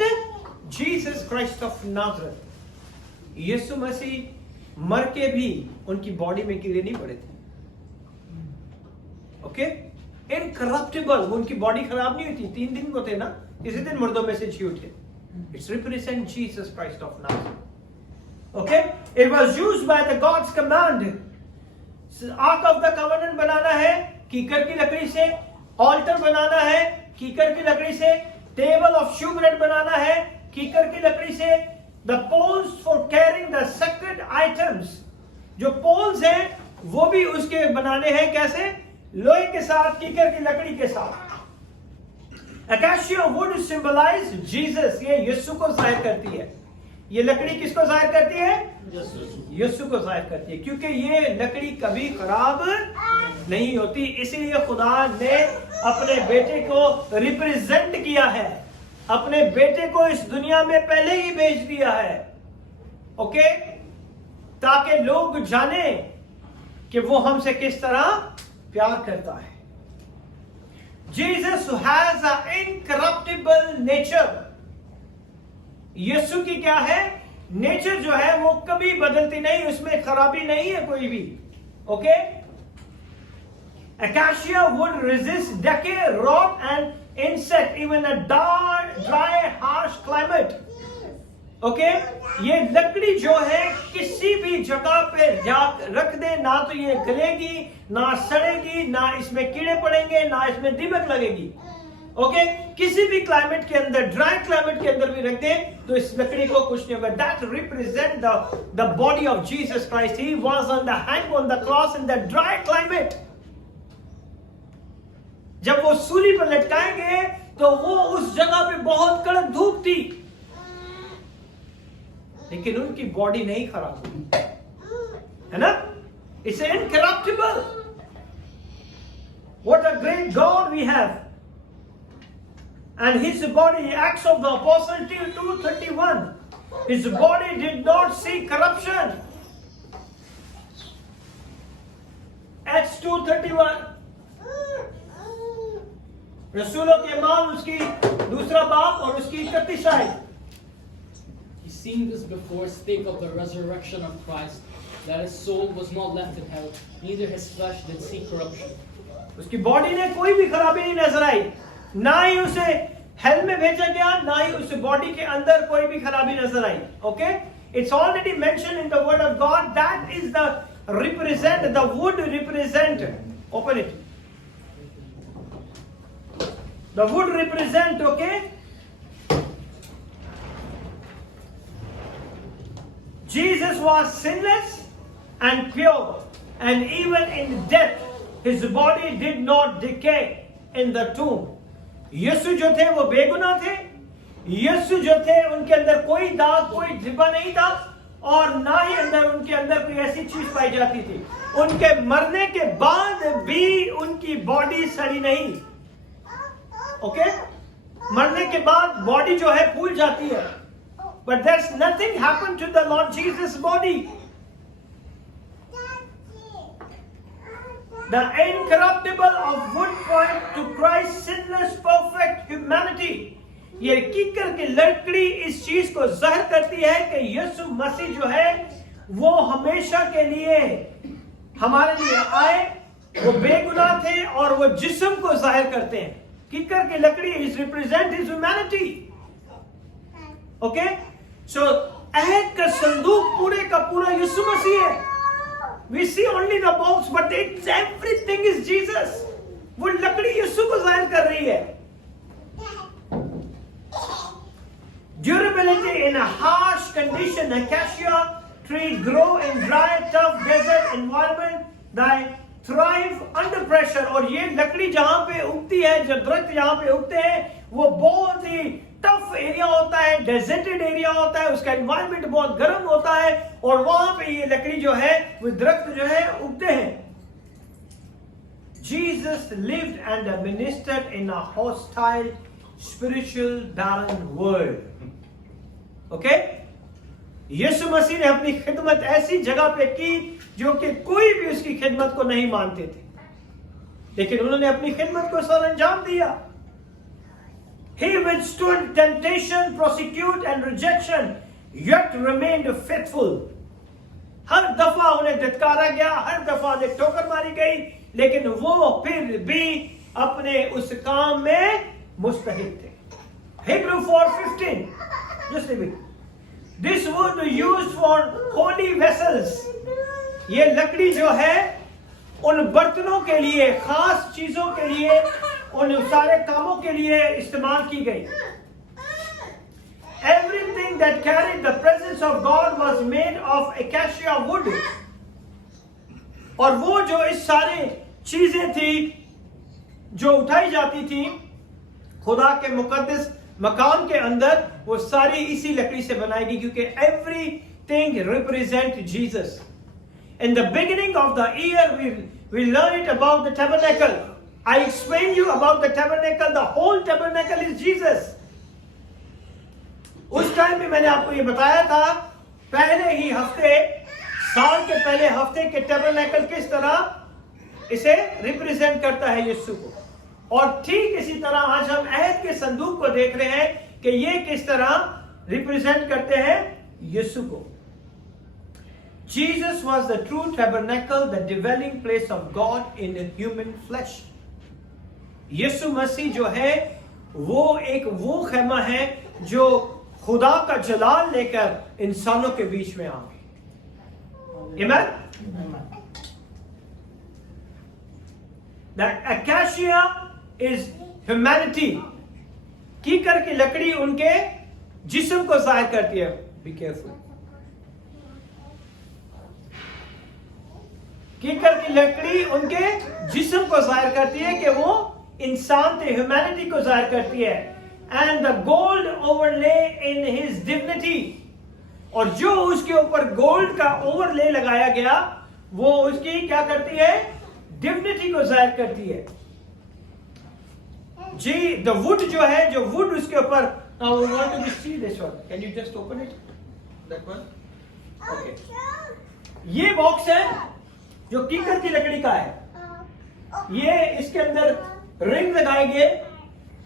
Jesus Christ of Nazareth. यीशु मसीह मर के भी उनकी बॉडी में कीड़े नहीं पड़े थे. ओके? इनकरप्टिबल, उनकी बॉडी खराब नहीं हुई थी. 3 दिन को थे ना, इसी दिन मुर्दों में से जी उठे. It's represent Jesus Christ of Nazareth. Okay? It was used by the God's command. Ark of the Covenant बनाना है कीकर की लकड़ी से, altar बनाना है कीकर की लकड़ी से, table of shewbread बनाना है कीकर की लकड़ी से, the poles for carrying the sacred items, जो poles हैं वो भी उसके बनाने हैं. कैसे? लोहे के साथ, कीकर की लकड़ी के साथ. Acacia wood symbolize Jesus, ये यीशु को जाहिर करती है. ये लकड़ी किसको जाहिर करती है? यीशु को जाहिर करती है, क्योंकि ये लकड़ी कभी खराब नहीं होती. इसीलिए खुदा ने अपने बेटे को रिप्रेजेंट किया है, अपने बेटे को इस दुनिया में पहले ही भेज दिया है. ओके? ताकि लोग जाने कि वो हमसे किस तरह प्यार करता है. Jesus has a incorruptible nature. यीशु की क्या है? नेचर जो है वो कभी बदलती नहीं, उसमें खराबी नहीं है कोई भी. Okay? Acacia would resist decay, rot and insect even a dry, harsh climate. Okay, ये लकड़ी जो है किसी भी जगह पे रख दे, ना तो ये गलेगी, ना सड़ेगी, ना इसमें कीड़े पड़ेंगे, ना इसमें दीमक लगेगी। ओके, किसी भी क्लाइमेट के अंदर, ड्राई क्लाइमेट के अंदर भी रख दे तो इस लकड़ी को कुछ नहीं होगा। That represent the body of Jesus Christ. He was on the hang on the cross in the dry climate. जब वो सूली पर लटकाए गए तो वो उस जगह पे बहुत कड़क धूप थी, लेकिन उनकी बॉडी नहीं खराब हुई, है ना? It's incorruptible. What a great God we have. And his body, Acts of the Apostle 2:31, his body did not see corruption. Acts 2:31. रसूलों के माल उसकी दूसरा बाप और उसकी 31 आयत। He seen this before, spake of the resurrection of Christ, that his soul was not left in hell, neither his flesh did see corruption. उसकी body ने कोई भी खराबी नहीं नजर आई, ना ही उसे हेल में भेजा गया, ना ही उस बॉडी के अंदर कोई भी खराबी नजर आई। Okay, it's already mention in the word of God. That is the represent, the wood represent, open it, the wood represent, okay, Jesus was sinless and pure, and even in death his body did not decay in the tomb. यीशु जो थे वो बेगुनाह थे। यीशु जो थे उनके अंदर कोई दाग, कोई धिब्बा नहीं था, और ना ही अंदर उनके अंदर कोई ऐसी चीज पाई जाती थी। उनके मरने के बाद भी उनकी बॉडी सड़ी नहीं। ओके, मरने के बाद बॉडी जो है फूल जाती है, but there's nothing happened to the Lord Jesus' body. The incorruptible of wood point to Christ's sinless perfect humanity. ये कीकर की लकड़ी इस चीज को जाहिर करती है कि यीशु मसीह जो है वो हमेशा के लिए हमारे लिए आए, वो बेगुनाह थे और वो जिस्म को जाहिर करते हैं। कीकर की लकड़ी is represent his humanity. Okay, so अहद का संदूक पूरे का पूरा यीशु मसीह है। We see only the box, but it's everything is Jesus. वो लकड़ी यीशु को जाहिर कर रही है। Durability in a harsh condition. Acacia tree grow in dry, tough desert environment. They thrive under pressure. और ये लकड़ी जहाँ पे उगती है, जो दरख्त जहाँ पे उगते हैं, वो बहुत ही टफ एरिया होता है, डेजर्टेड एरिया होता है, उसका एनवायरनमेंट बहुत गर्म होता है, और वहां पे ये लकड़ी जो है, वो दरख्त जो है उगते हैं। Jesus lived and ministered in a hostile, spiritual, barren world. Okay, यीशु मसीह ने अपनी खिदमत ऐसी जगह पे की जो कि कोई भी उसकी खिदमत को नहीं मानते थे, लेकिन उन्होंने अपनी खिदमत को सरअंजाम दिया। He withstood temptation, prosecute and rejection, yet remained faithful. हर दफा उन्हें धिक्कारा गया, हर दफा उन्हें ठोकर मारी गई, लेकिन वो फिर भी अपने उस काम में मुस्तहिद थे। Hebrew 4:15, just read it. This wood used for holy vessels. ये लकड़ी जो है उन बर्तनों के लिए, खास चीजों के लिए, उन सारे कामों के लिए इस्तेमाल की गई। Everything that carried the presence of God was made of acacia wood. और वो जो इस सारे चीजें थी जो उठाई जाती थी खुदा के मुकद्दस मकान के अंदर, वो सारी इसी लकड़ी से बनाएगी, क्योंकि everything represent Jesus. In the beginning of the year we learn it about the tabernacle. I explained you about the tabernacle. The whole tabernacle is Jesus. उस टाइम में मैंने आपको ये बताया था, पहले ही हफ्ते, साल के पहले हफ्ते के टैबरनेकल किस तरह इसे रिप्रेजेंट करता है यीशु को, और ठीक इसी तरह आज हम अहद के संदूक को देख रहे हैं कि ये किस तरह रिप्रेजेंट करते हैं यीशु को। Jesus was the true tabernacle, the dwelling place of God in human flesh. यीशु मसीह जो है वो एक वो खैमा है जो खुदा का जलाल लेकर इंसानों के बीच में आ गए। Amen? The acacia is humanity. कीकर की लकड़ी उनके जिस्म को जाहिर करती है। Be careful. कीकर की लकड़ी उनके जिस्म को जाहिर करती है कि वो इंसान थे, ह्यूमैनिटी को जाहिर करती है। And the gold overlay in his dignity, और जो उसके ऊपर गोल्ड का ओवरले लगाया गया वो उसकी क्या करती है? डिग्निटी को जाहिर करती है। जी, द वुड जो है, जो वुड उसके ऊपर, now we want to see this one. Can you just open it? That one? Okay. ये बॉक्स है जो कीकर की लकड़ी का है। ये इसके अंदर रिंग लगाएंगे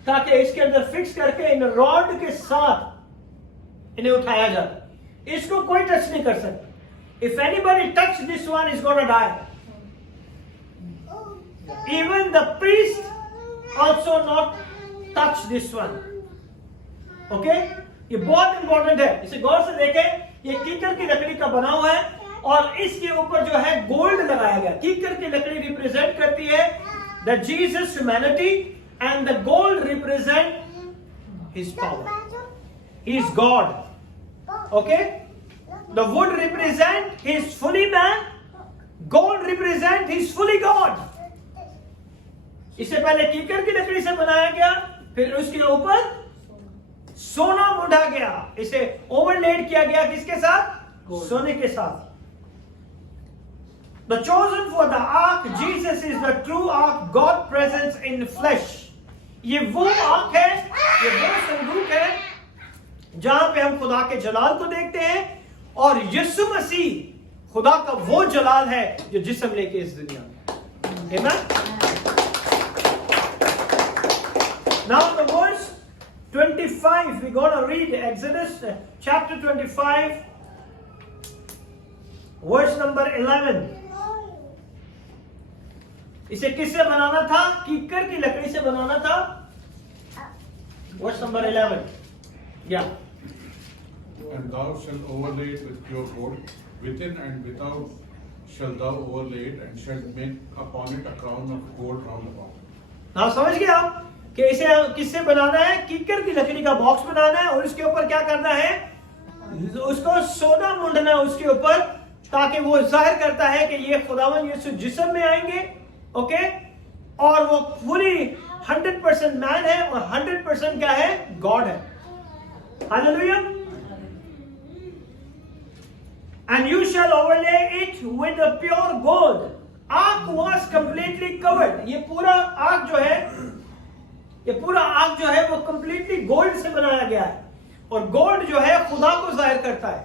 ताकि इसके अंदर फिक्स करके इन रॉड के साथ इन्हें उठाया जाए। इसको कोई टच नहीं कर सकता। If anybody touch this one is gonna die. Even the priest also not touch this one. Okay? ये बहुत इंपॉर्टेंट है। इसे गौर से देखें। ये कीकर की लकड़ी का बना हुआ है और इसके ऊपर जो है गोल्ड लगाया गया। कीकर की लकड़ी रिप्रेजेंट करती है the Jesus humanity and the gold represent his power. He is God. Okay? The wood represent his fully man, gold represent his fully God. इससे पहले कीकर की लकड़ी से बनाया गया, फिर उसके ऊपर सोना मुढ़ा गया। इसे ओवरलेड किया गया किसके साथ? सोने के साथ। The chosen for the ark, Jesus is the true ark, God presence in flesh. ये वो आर्क है, ये वो संदूक है जहां पे हम खुदा के जलाल को देखते हैं, और यीशु मसीह खुदा का वो जलाल है जो जिस्म लेके इस दुनिया में। Amen? Now the verse 25, we're going to read Exodus chapter 25, verse number 11. इसे किससे बनाना था? कीकर की लकड़ी से बनाना था। Verse number 11. Yeah. And thou shalt overlay it with pure gold, within and without shalt thou overlay it, and shalt make upon it a crown of gold round about. now समझ गए आप कि इसे किससे बनाना है? कीकर की लकड़ी का बॉक्स बनाना है और उसके ऊपर क्या करना है? उसको सोना मुंडना है उसके ऊपर, ताकि वो जाहिर करता है कि ये खुदावन यीशु जिस्म में आएंगे। ओके? और वो पूरी 100% मैन है और 100% क्या है? गॉड है। Hallelujah. And you shall overlay it with the pure gold. Ark was completely covered. ये पूरा आर्क जो है वो completely गोल्ड से बनाया गया है, और गोल्ड जो है खुदा को जाहिर करता है।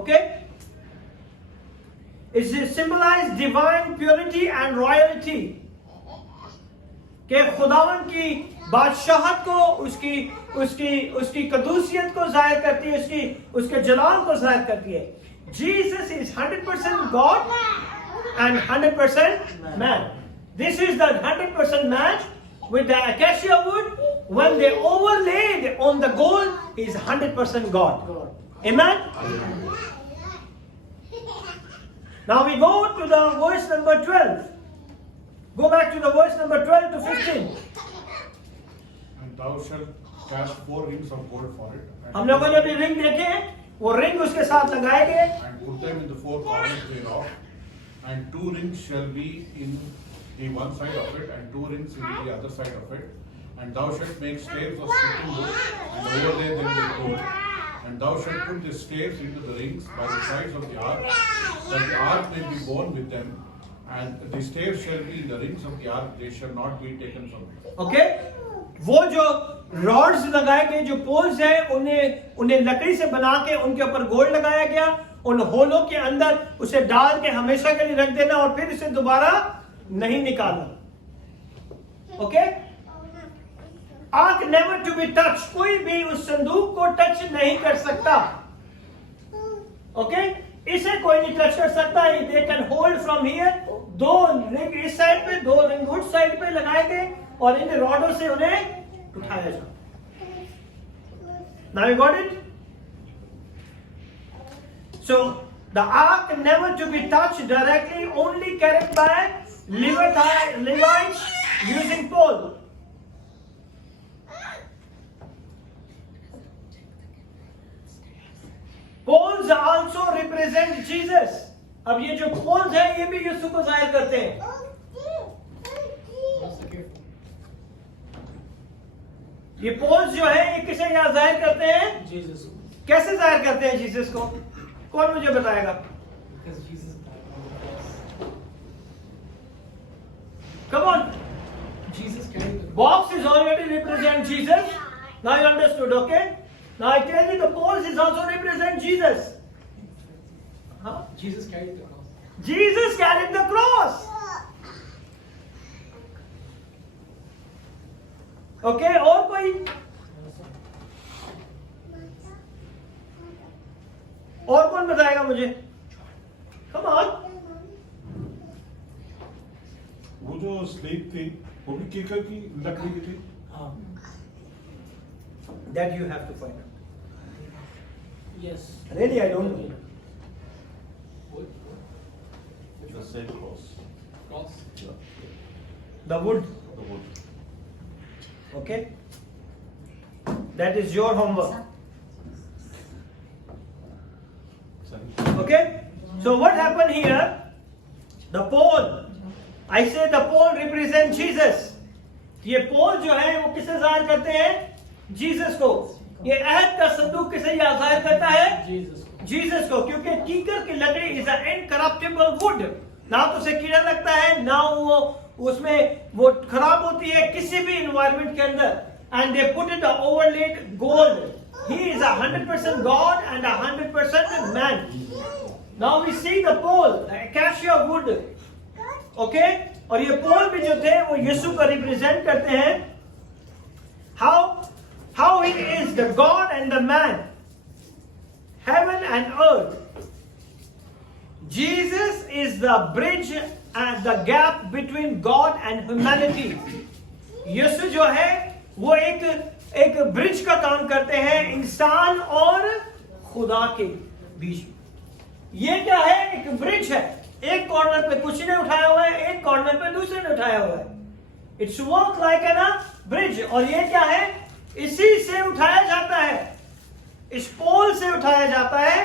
Okay? It symbolizes divine purity and royalty. कि खुदावन की बादशाहत को, उसकी कदूसियत को जाहिर करती है, उसके जलाल को जाहिर करती है। Jesus is 100% God and 100% man. This is the 100% match with the acacia wood. When they overlaid on the gold, he is 100% God. Amen? Now we go to the verse number 12. Go back to the verse number 12 to 15. And thou shalt cast 4 rings of gold for it. हम लोगों ने अभी ring देखे हैं, वो ring उसके साथ लगाए गए। And put them in the 4 corners thereof, and 2 rings shall be in the one side of it, and 2 rings in the other side of it. And thou shalt make staves of shittim wood, and overlay them with gold. And thou shalt put the staves into the rings by the sides of the ark, that the ark may be borne with them. And the staves shall be in the rings of the ark; they shall not be taken from it. Okay? वो जो rods लगाए गए, जो poles है, उन्हें लकड़ी से बना के उनके ऊपर गोल्ड लगाया गया। उन होलों के अंदर उसे डाल के हमेशा के लिए रख देना और फिर इसे दोबारा नहीं निकालना। Okay? Ark never to be touch. कोई भी उस संदूक को टच नहीं कर सकता। ओके? इसे कोई नहीं टच कर सकता। They can hold from here. 2 ring इस साइड पे, 2 रिंग उस साइड पे लगाए गए और इन रॉडों से उन्हें उठाया जाए। Now you got it? So the ark never to be touched directly, only carried by Levites using pole. Poles also represent Jesus. अब ये जो poles है ये भी यीशु को जाहिर करते हैं. ये पोल्स जो है ये किसे यहाँ जाहिर करते हैं? जीसस कैसे जाहिर करते हैं जीसस को? कौन मुझे बताएगा? Come on. Jesus carried the Box is already represent Jesus. Now you understood, okay? Now I tell you the poles is also represent Jesus. Huh? Jesus carried the cross. Jesus carried the cross. Okay, और कोई? और कौन बताएगा मुझे? Come on. वो जो slab थी वो भी केकर की लकड़ी की थी. That you have to find out. Yes Really, I don't know. The same cross. Cross. The wood. The wood. Okay? That is your homework. Okay? So what happened here? The pole. I say the pole represents Jesus. ये पोल जो है वो किसे जाहिर करते हैं? Jesus को. ये अहद का संदूक किसे जाहिर करता है? जीसस जीसस को. क्योंकि कीकर की लकड़ी इज अ इनकरप्टिबल वुड. ना तो उसे कीड़ा लगता है, ना वो उसमें वो खराब होती है किसी भी इन्वायरमेंट के अंदर. And they put it overlaid gold. He is 100% God and 100% man. Now we see the pole, acacia wood. Okay, और ये पोल भी जो थे वो यीशु को रिप्रेजेंट करते हैं. How he is the God and the man, heaven and earth. Jesus is the bridge and the gap between God and humanity. यीशु जो है वो एक ब्रिज का काम करते हैं इंसान और खुदा के बीच. ये क्या है? एक ब्रिज है. एक कॉर्नर पे कुछ ने उठाया हुआ है, एक कॉर्नर पे दूसरे ने उठाया हुआ है. It's work like an bridge. और ये क्या है? इसी से उठाया जाता है, इस पोल से उठाया जाता है.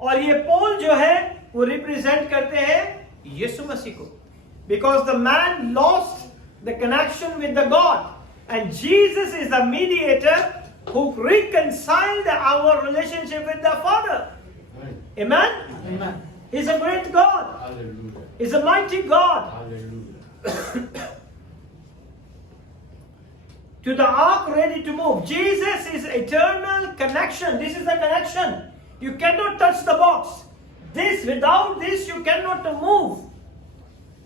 और ये पोल जो है वो रिप्रेजेंट करते हैं यीशु मसीह को. Because the man lost the connection with the God and Jesus is the mediator who reconciled our relationship with the Father. Amen? Amen. He's a great God. Hallelujah. He's a mighty God. Hallelujah. To the ark ready to move. Jesus is eternal connection. This is the connection. You cannot touch the box. Without this you cannot move.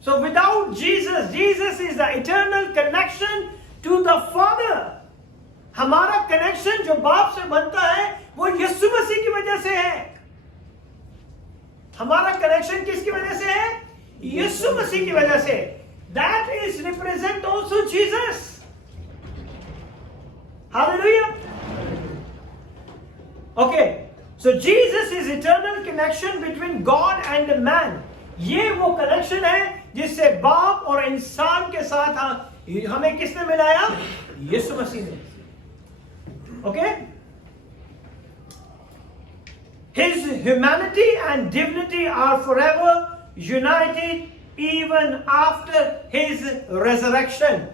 So without Jesus, Jesus is the eternal connection to the Father. हमारा connection जो बाप से बनता है वो यीशु मसीह की वजह से है. हमारा कनेक्शन किसकी वजह से है? यीशु मसीह की वजह से. That is represent also Jesus. Hallelujah. Okay. So Jesus is eternal connection between God and man. ये वो कनेक्शन है जिससे बाप और इंसान के साथ हमें किसने मिलाया? यीशु मसीह ने. Okay? His humanity and divinity are forever united even after his resurrection.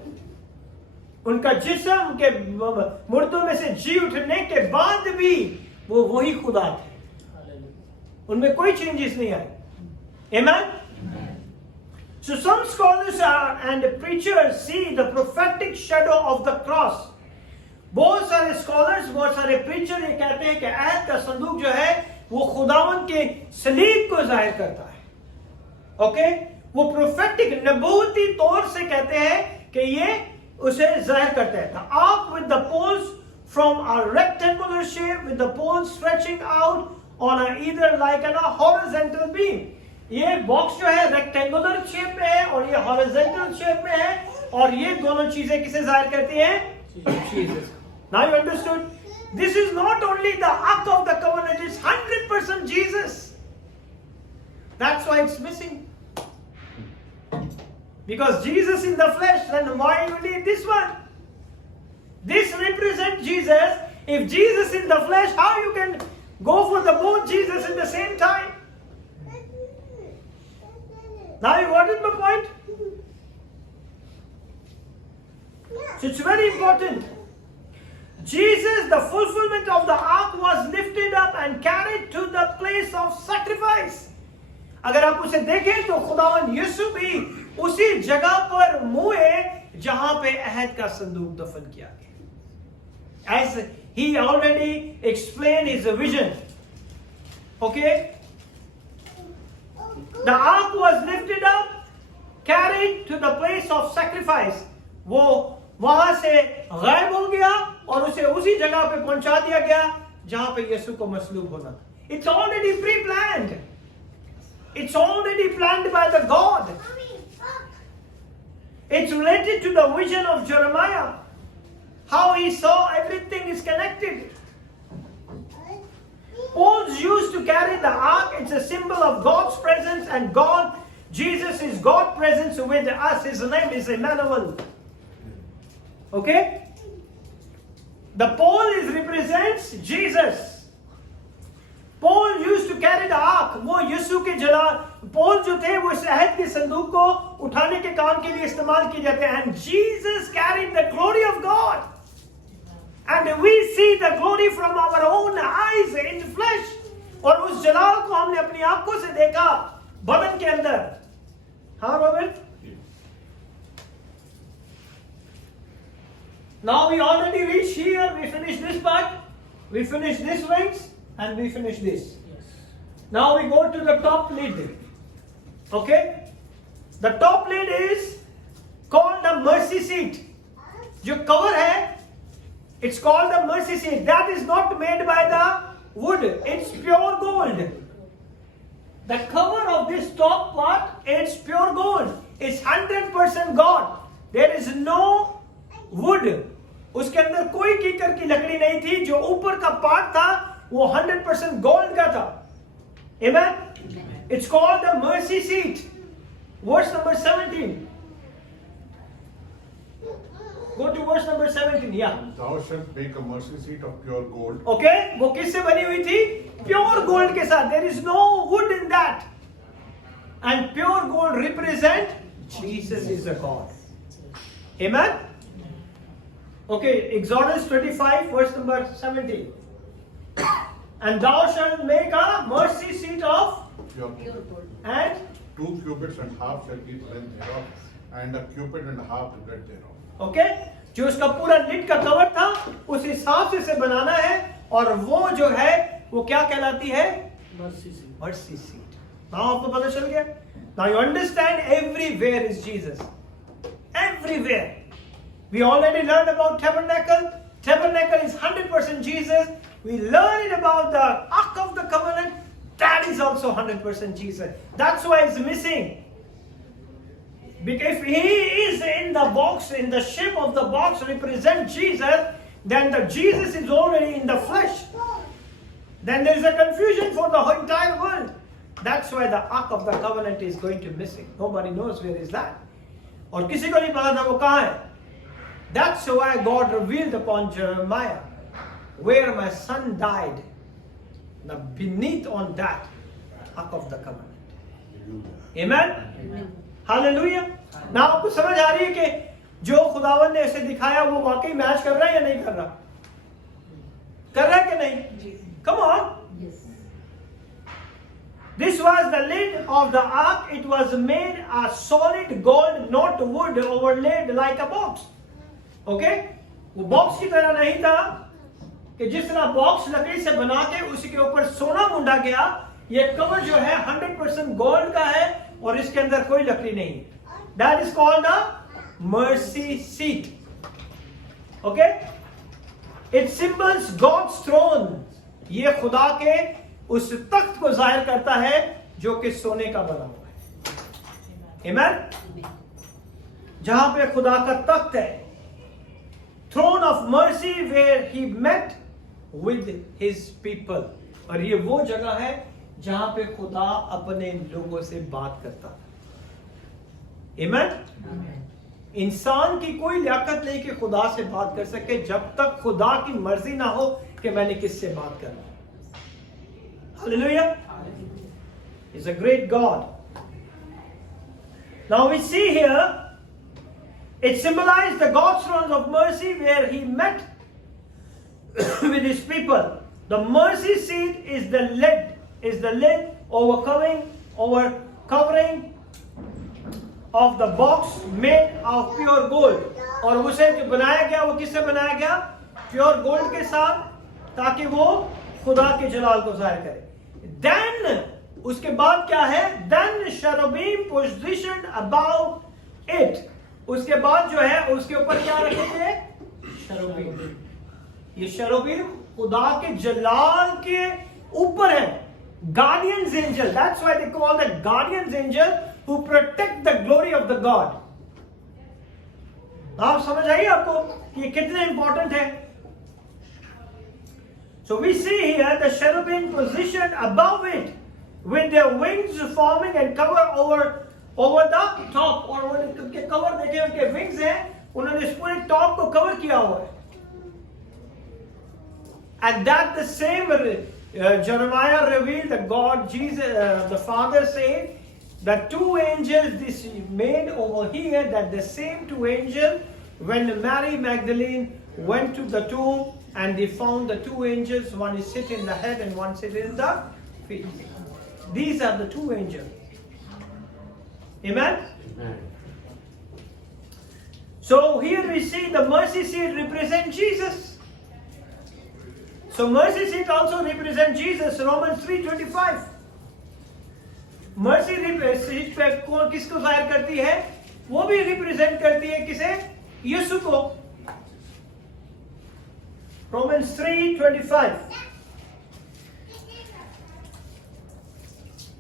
उनका जिस्म के मुर्दों में से जी उठने के बाद भी वो वही खुदा थे. उनमें कोई चेंजेस नहीं आए. Amen? So some scholars and preachers see the prophetic shadow of the cross. बहुत सारे स्कॉलर्स, बहुत सारे प्रीचर ये कहते हैं कि अहद का संदूक जो है वो खुदावन के सलीब को जाहिर करता है. ओके, वो प्रोफेटिक नबूती तौर से कहते हैं कि ये उसे जाहिर करता है. The ark with the poles from a rectangular shape with the poles stretching out on a either like a horizontal beam. ये बॉक्स जो है रेक्टेंगुलर शेप में है और ये हॉरिजॉन्टल शेप में है. और ये दोनों चीजें किसे जाहिर करती हैं? Jesus. Now you understood? This is not only the ark of the covenant, it's 100% Jesus. That's why it's missing. Because Jesus in the flesh, then why you need this one? This represents Jesus. If Jesus in the flesh, how you can go for the both Jesus in the same time? Now you got it, my point? So it's very important. Jesus, the fulfillment of the ark, was lifted up and carried to the place of sacrifice. अगर आप उसे देखें तो खुदावन यीशु भी उसी जगह पर मुए जहां पे अहद का संदूक दफन किया गया. As he already explained his vision. Okay? The ark was lifted up, carried to the place of sacrifice. वो वहां से गायब हो गया और उसे उसी जगह पे पहुंचा दिया गया जहां पे यीशु को मसलूब होना था. It's already pre-planned. It's already planned by the God. It's related to the vision of Jeremiah. How he saw everything is connected. Poles used to carry the ark. It's a symbol of God's presence, and God, Jesus is God's presence with us. His name is Emmanuel. Okay? The pole represents Jesus. Paul used to carry the ark. वो यीशु के जला पोल जो थे वो शहद के संदूक को उठाने के काम के लिए इस्तेमाल किए जाते हैं. And Jesus carried the glory of God. And we see the glory from our own eyes in flesh. और उस जलाल को हमने अपनी आंखों से देखा बदन के अंदर. हाँ Robert? Now we already reached here. We finished this part. We finished this wings. And we finish this. Now we go to the top lid. Okay? The top lid is called the mercy seat. जो cover है, it's called the mercy seat. That is not made by the wood. It's pure gold. The cover of this top part, it's pure gold. It's 100% gold. There is no wood. उसके अंदर कोई कीकर की लकड़ी नहीं थी. जो ऊपर का पार्ट था वो 100% gold का था. Amen? It's called the mercy seat. Verse number 17. Go to verse number 17. Yeah. Thou shalt make a mercy seat of pure gold. Okay? वो किससे बनी हुई थी? Pure gold के साथ. There is no wood in that. And pure gold represent Jesus is a God. Amen? Okay, Exodus 25, verse number 17. And thou shalt make a mercy seat of Pure gold. and 2 cubits and half shall be the length thereof, and a cubit and a half the breadth thereof. okay, जो उसका पूरा lid का cover था उस हिसाब से इसे बनाना है. और वो जो है वो क्या कहलाती है? mercy seat. Now आपको पता चल गया? Now you understand, everywhere is Jesus. Everywhere. We already learned about tabernacle. Tabernacle is 100% Jesus. We learned about the Ark of the Covenant. That is also 100% Jesus. That's why it's missing. Because if he is in the box, in the shape of the box represent Jesus, then the Jesus is already in the flesh. Then there is a confusion for the entire world. That's why the Ark of the Covenant is going to missing. Nobody knows where is that. और किसी को नहीं पता था वो कहाँ है. That's why God revealed upon Jeremiah, where my son died. Now beneath on that, Ark of the Covenant. Amen? Hallelujah. Now आपको समझ आ रही है कि जो खुदावन ने ऐसे दिखाया वो वाकई मैच कर रहा है या नहीं कर रहा? कर रहा है कि नहीं? Come on. Yes. This was the lid of the ark. It was made a solid gold, not wood overlaid like a box. Okay? वो बॉक्स की तरह नहीं था कि जिस तरह बॉक्स लकड़ी से बना के उसी के ऊपर सोना मुंडा गया. ये कवर जो है 100% गोल्ड का है और इसके अंदर कोई लकड़ी नहीं. That is called the mercy seat. Okay? It symbols God's throne. ये खुदा के उस तख्त को जाहिर करता है जो कि सोने का बना हुआ है. Amen? जहां पे खुदा का तख्त है. Throne of mercy where he met with his people. और ये वो जगह है जहां पे खुदा अपने लोगों से बात करता था। आमीन। इंसान की कोई लियाकत नहीं कि खुदा से बात कर सके जब तक खुदा की मर्जी ना हो कि मैंने किससे बात करना। Hallelujah. He's a great God. Now we see here, it symbolized the God's throne of mercy where he met with his people. The mercy seat is the lid covering of the box made of pure gold. और उसे जो बनाया गया वो किससे बनाया गया? Pure gold के साथ, ताकि वो खुदा के जलाल को जाहिर करे। Then उसके बाद क्या है? Then cherubim positioned above it. उसके बाद जो है उसके ऊपर क्या रखे थे? cherubim. ये cherubim खुदा के जलाल के ऊपर है। Guardian's angel. That's why they call that guardian's angel who protect the glory of the God. आप समझ आइए आपको कि ये कितने इंपॉर्टेंट है? So we see here the cherubim positioned above it with their wings forming and cover over the top. और उनके कवर देखे, उनके विंग्स हैं, उन्होंने इस पूरे टॉप को कवर किया हुआ है। And that the same Jeremiah revealed that God, Jesus, the Father said that two angels this made over here, that the same two angels, when Mary Magdalene went to the tomb and they found the two angels, one is sitting in the head and one sitting in the feet. These are the two angels. Amen? Amen. So here we see the mercy seat represent Jesus. So mercy seat also represent Jesus. Romans 3:25. Mercy seat पे कौन किसको जाहिर करती है? वो भी represent करती है किसे? यीशु को। Romans 3:25.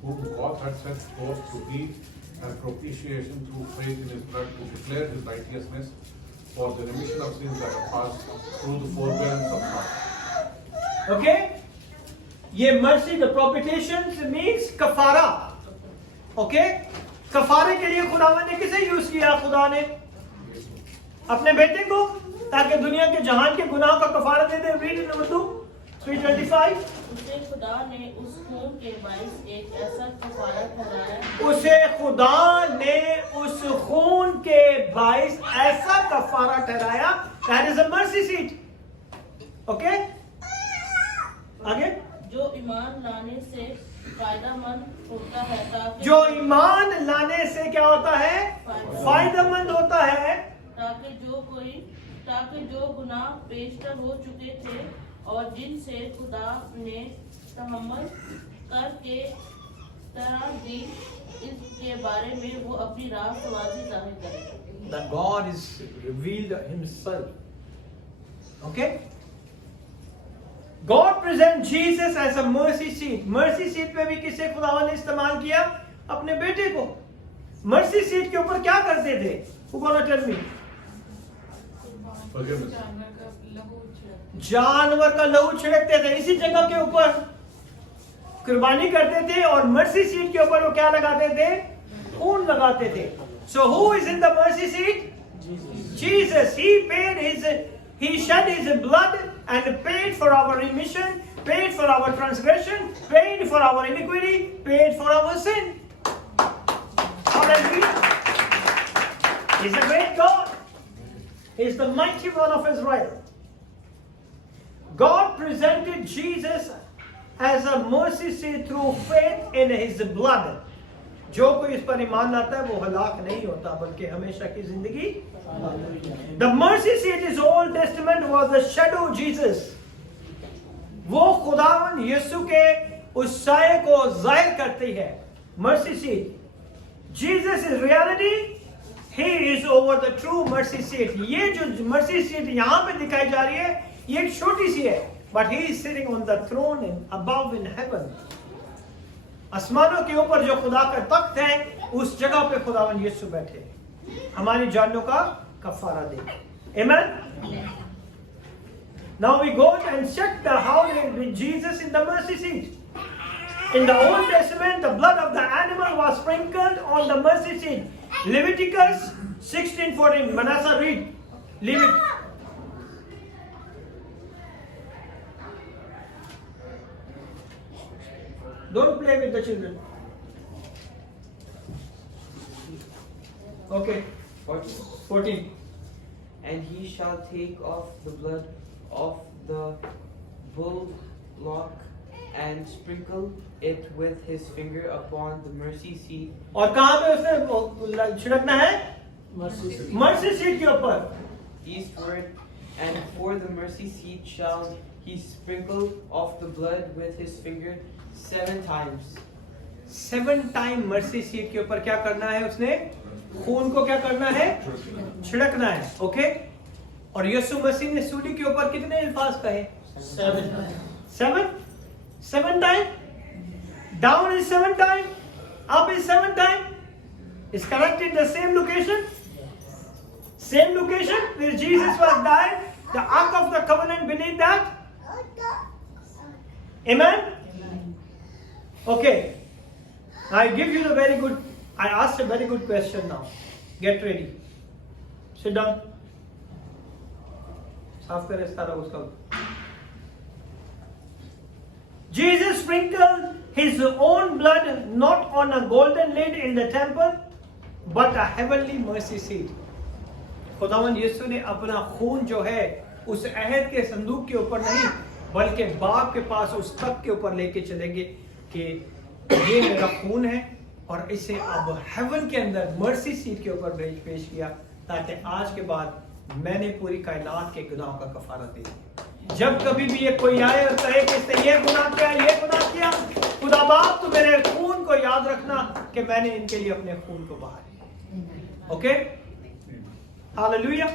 Whom God had set forth to be a propitiation through faith in his blood, to declare his righteousness for the remission of sins that are passed through the forbearance of God. Okay? ये mercy, the propitiation means कफारा. Okay? कफारे के लिए खुदावन ने किसे use किया? खुदा ने अपने बेटे को, ताकि दुनिया के जहान के गुनाह का कफारा दे दे। Read in Urdu 3:25. उसे खुदा ने उस खून के बाइस एक ऐसा कफारा ठहराया। उसे खुदा ने उस खून के बाइस ऐसा कफारा ठहराया। That is a mercy seat. Okay? आगे? जो ईमान लाने से फायदेमंद होता है, ताकि जो ईमान लाने से क्या होता है? फायदेमंद होता है। ताकि जो गुनाह पेशतर हो चुके थे और जिनसे खुदा ने तहम्मुल करके तरह दी, इसके बारे में वो अपनी रास्तबाजी जाहिर करे। That God is revealed himself. Okay? God presents Jesus as a mercy seat. Mercy seat पे भी किसे खुदावन ने इस्तेमाल किया? अपने बेटे को। Mercy seat के ऊपर क्या करते थे? Who gonna tell me? Forgiveness. जानवर का लहू छिड़कते थे। इसी जगह के ऊपर कुर्बानी करते थे और mercy seat के ऊपर वो क्या लगाते थे? खून लगाते थे। So who is in the mercy seat? Jesus. He shed his blood and paid for our remission, paid for our transgression, paid for our iniquity, paid for our sin. Hallelujah. He's a great God. He's the mighty one of Israel. God presented Jesus as a mercy seat through faith in his blood. जो कोई इस पर ईमान लाता है वो हलाक नहीं होता बल्कि हमेशा की जिंदगी। The mercy seat is Old Testament was the shadow of Jesus. वो खुदावन यीशु के उस साये को जाहिर करती है। Mercy seat. Jesus is reality. He is over the true mercy seat. ये जो mercy seat यहाँ पे दिखाई जा रही है, ये एक छोटी सी है, but he is sitting on the throne and above in heaven. आसमानों के ऊपर जो खुदा का तख्त है, उस जगह पे खुदावन यीशु बैठे, हमारी जानों का कफारा दे। Amen. Now we go and check how they with Jesus in the mercy seat. In the Old Testament, the blood of the animal was sprinkled on the mercy seat. Leviticus 16:14. Manasseh, read. Leave it. Don't play with the children. Okay. 14. And he shall take off the blood of the bullock and sprinkle it with his finger upon the mercy seat. और कहाँ पे उसने छिड़कना है? Mercy seat के ऊपर. Eastward, and for the mercy seat shall he sprinkle of the blood with his finger 7 times. 7 time mercy seat के ऊपर क्या करना है उसने? खून को क्या करना है? छिड़कना है. ओके? और यीशु मसीह ने सूली के ऊपर कितने अल्फाज कहे? 7 time. Down is 7 time. Up is 7 time. Is correct in the same location? Same location where Jesus was died. The Ark of the Covenant beneath that. Amen? Okay. I give you the very good. I asked a very good question now. Get ready. Sit down. साफ करें सारा उसका. Jesus sprinkled his own blood not on a golden lid in the temple, but a heavenly mercy seat. खुदावंद यीशु ने अपना खून जो है उस अहद के संदूक के ऊपर नहीं, बल्कि बाप के पास उस तक के ऊपर लेके चलेंगे कि ये मेरा खून है और इसे अब हेवन के अंदर मर्सी सीट के ऊपर पेश किया, ताकि आज के बाद मैंने पूरी कायनात के गुनाहों का कफारा दे दिया. जब कभी भी ये कोई आए और कहे कि इसने ये गुनाह किया, खुदा बाप तो मेरे खून को याद रखना कि मैंने इनके लिए अपने खून को बहाया. Okay? Hallelujah.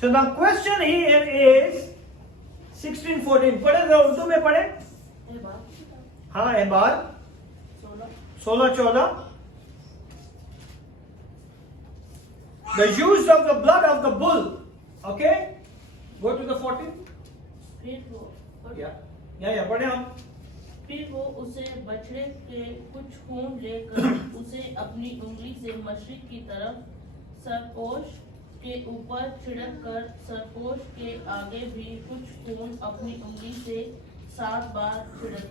So the question here is 16:14. पढ़े जरा उर्दू में पढ़े. हाँ एबार 16-14. The use of the blood of the bull. Okay? Go to the 14. फिर वो पढ़े हम. फिर वो उसे बछड़े के कुछ खून लेकर उसे अपनी उंगली से मशरिक की तरफ सरपोश के ऊपर छिड़क कर सरपोश के आगे भी कुछ खून अपनी उंगली से 7 बार छिड़क.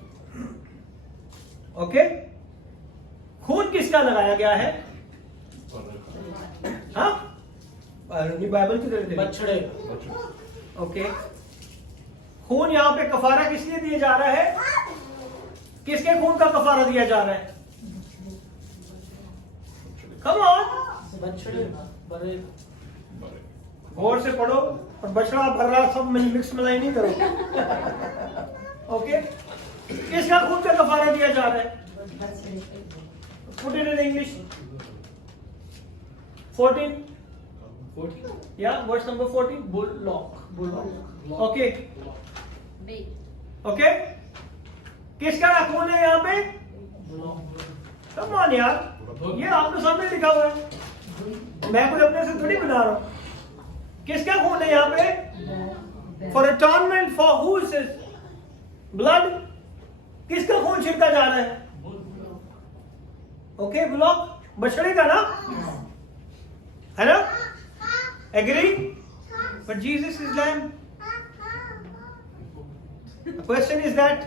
ओके? खून किसका लगाया गया है? हाँ? बाइबल की तरफ बछड़े. ओके. खून यहाँ पे कफारा किस लिए दिया जा रहा है? किसके खून का कफारा दिया जा रहा है? Come on. बछड़े बड़े. गौर से पढ़ो और बछड़ा भर्रा सब मिक्स मलाई नहीं करो. ओके? किसका खून का कफारा दिया जा रहा है? Put it in English. 14. Yeah, verse number 14. Bullock. Okay. Okay? किसका खून है यहाँ पे? Come on यार. ये आपके सामने लिखा हुआ है. मैं कोई अपने से थोड़ी बना रहा हूँ. किसका खून है यहाँ पे? For atonement for whose blood? किसका खून छिड़का जा रहा है? ओके, ब्लॉक बछड़े का ना, है ना? Agree? But Jesus is lamb. The question is that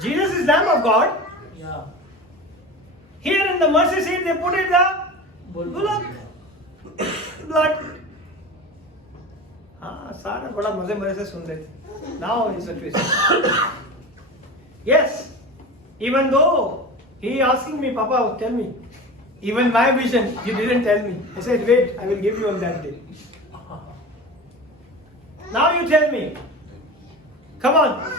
Jesus is lamb of God. Yeah. Here in the mercy seat they put it the bullock blood. हाँ, सारे बड़ा मजे से सुन रहे थे. Now is a twist. Yes, even though he asking me, Papa, tell me. Even my vision, you didn't tell me. I said, wait, I will give you on that day. Now you tell me. Come on.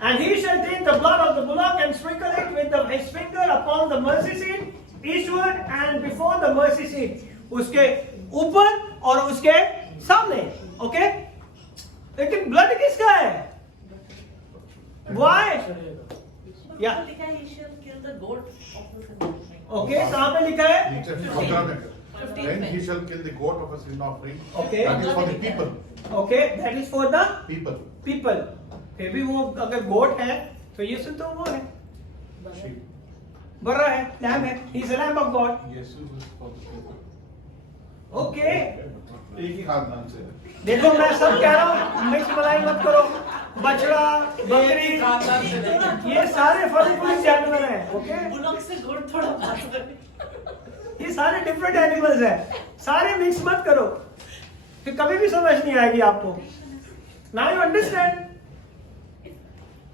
And he shall take the blood of the bullock and sprinkle it with his finger upon the mercy seat, eastward and before the mercy seat. उसके ऊपर और उसके सामने. Okay? लेकिन blood किसका है? Why? Yeah. लिखा है he shall kill the goat of the Okay, कहाँ पे लिखा है? Then he shall kill the goat of a sin offering. Okay. That is for the people. Okay, that is for the People. people. फिर भी वो अगर गोट है तो यीशु तो वो है, Sheep. बर्रा है, लैम है. He is a lamb of God. Jesus is for the people. Okay. एक ही खानदान से है. देखो मैं सब कह रहा हूँ, मिक्स मलाई मत करो. बछड़ा, बकरी, ये सारे फल फूल जानवर हैं. ओके, बुलक से गोट थोड़ा बात है। ये सारे डिफरेंट एनिमल्स हैं. सारे मिक्स मत करो, फिर कभी भी समझ नहीं आएगी आपको. Now you understand?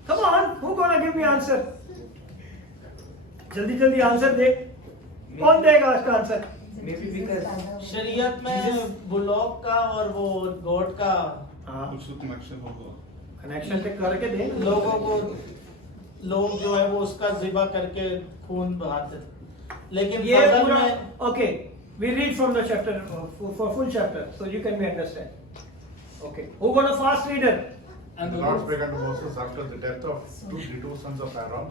Come on, who gonna give me answer? जल्दी जल्दी आंसर दे. कौन देगा इसका आंसर? Maybe because शरीयत में बुलॉक का और वो गोट का कुछ तो कनेक्शन होगा. कनेक्शन पे करके दे. लोगों को लोग जो है वो उसका ज़िबा करके खून बहाते थे, लेकिन ये बदल पूरा में okay. We read from the chapter for full chapter, so you can understand. Okay, who got a fast reader? And the Lord spake unto Moses after the death of the two sons of Aaron,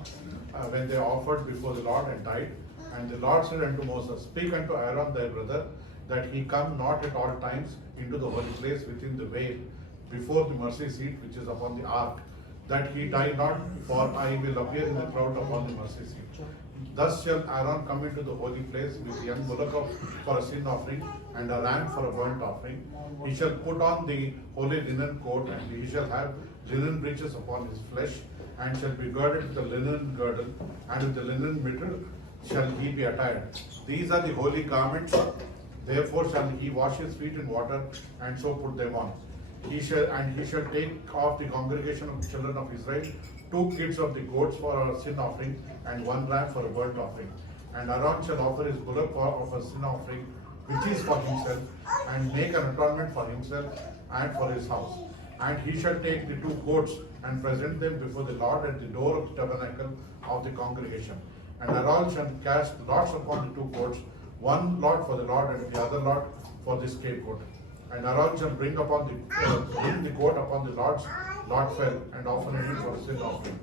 when they offered before the Lord and died. And the Lord said unto Moses, Speak unto Aaron thy brother, that he come not at all times into the holy place within the veil, before the mercy seat which is upon the ark, that he die not, for I will appear in the cloud upon the mercy seat. Thus shall Aaron come into the holy place with the young bullock for a sin offering, and a ram for a burnt offering. He shall put on the holy linen coat, and he shall have linen breeches upon his flesh, and shall be girded with the linen girdle, and with the linen mitre shall he be attired. These are the holy garments. Therefore shall he wash his feet in water, and so put them on. He shall take off the congregation of the children of Israel 2 kids of the goats for a sin offering, and 1 ram for a burnt offering. And Aaron shall offer his bullock of a sin offering, which is for himself, and make an atonement for himself and for his house. And he shall take the 2 goats and present them before the Lord at the door of the tabernacle of the congregation. And Aaron shall cast lots upon the 2 goats, 1 lot for the Lord and the other lot for the scapegoat. And Aaron shall bring the goat upon the Lord's lot fell, and offer him for a sin offering.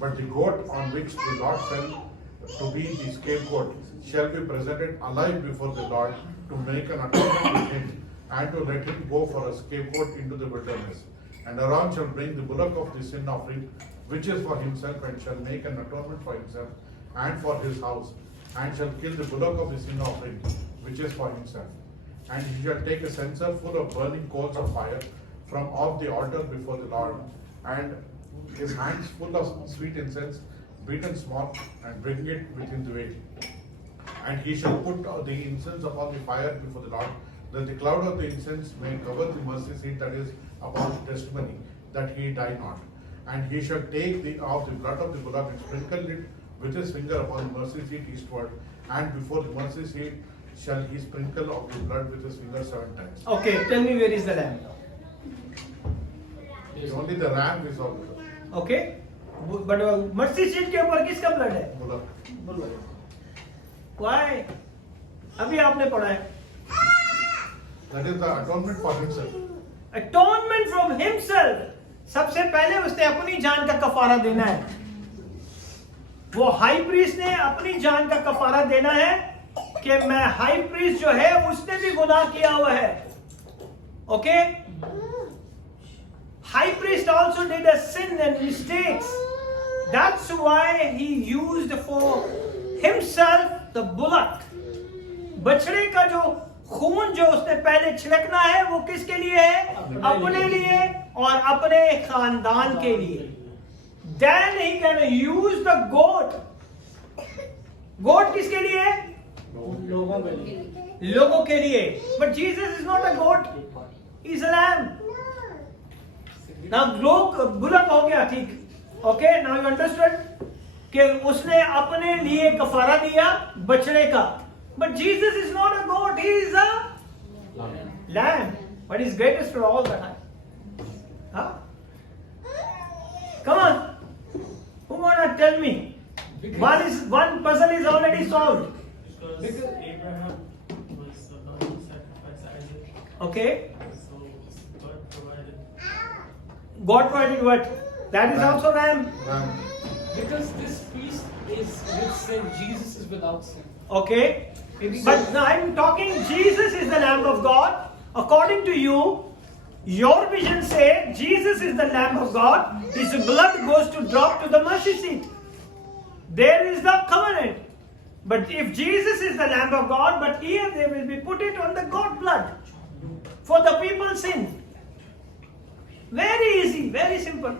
But the goat on which the Lord fell to be the scapegoat shall be presented alive before the Lord, to make an atonement with him, and to let him go for a scapegoat into the wilderness. And Aaron shall bring the bullock of the sin offering, which is for himself, and shall make an atonement for himself and for his house, and shall kill the bullock of the sin offering, which is for himself. And he shall take a censer full of burning coals of fire from off the altar before the Lord, and his hands full of sweet incense, beaten small, and bring it within the veil. And he shall put the incense upon the fire before the Lord, that the cloud of the incense may cover the mercy seat that is upon the testimony, that he die not. And he shall take of the blood of the bullock and sprinkle it with his finger upon the mercy seat eastward, and before the mercy seat shall he sprinkle of the blood with his finger 7 times. Okay, tell me where is the lamb? Only the ram is of the Okay, but mercy seat के ऊपर किसका blood है? bullock. Why? अभी आपने पढ़ा है. That is the atonement for himself. Atonement from himself. सबसे पहले उसने अपनी जान का कफारा देना है. वो हाई प्रीस्ट ने अपनी जान का कफारा देना है कि मैं हाई प्रीस्ट जो है उसने भी गुनाह किया हुआ है. Okay? High priest also did a sin and mistakes. That's why he used for himself the bullock. बछड़े का जो खून जो उसने पहले छिड़कना है वो किसके लिए है? अपने लिए और अपने खानदान के लिए. Then he can use the goat. Goat किसके लिए है? लोगों के लिए. लोगों के लिए. But Jesus is not a goat. He is a lamb. Now bullock हो गया ठीक. Okay, now you understood कि उसने अपने लिए कफारा दिया बछड़े का. But Jesus is not a goat, he is a lamb. But he's greatest for all the time. Huh? Come on. Who wanna tell me? One puzzle is already solved. Because Abraham was about to sacrifice Isaac, Okay. so God provided. God provided what? That is also lamb. Because this priest is with sin, Jesus is without sin. Okay. But now I'm talking, Jesus is the Lamb of God. According to you, your vision say Jesus is the Lamb of God. His blood goes to drop to the mercy seat. There is the covenant. But if Jesus is the Lamb of God, but here they will be put it on the God blood for the people's sin. Very easy, very simple.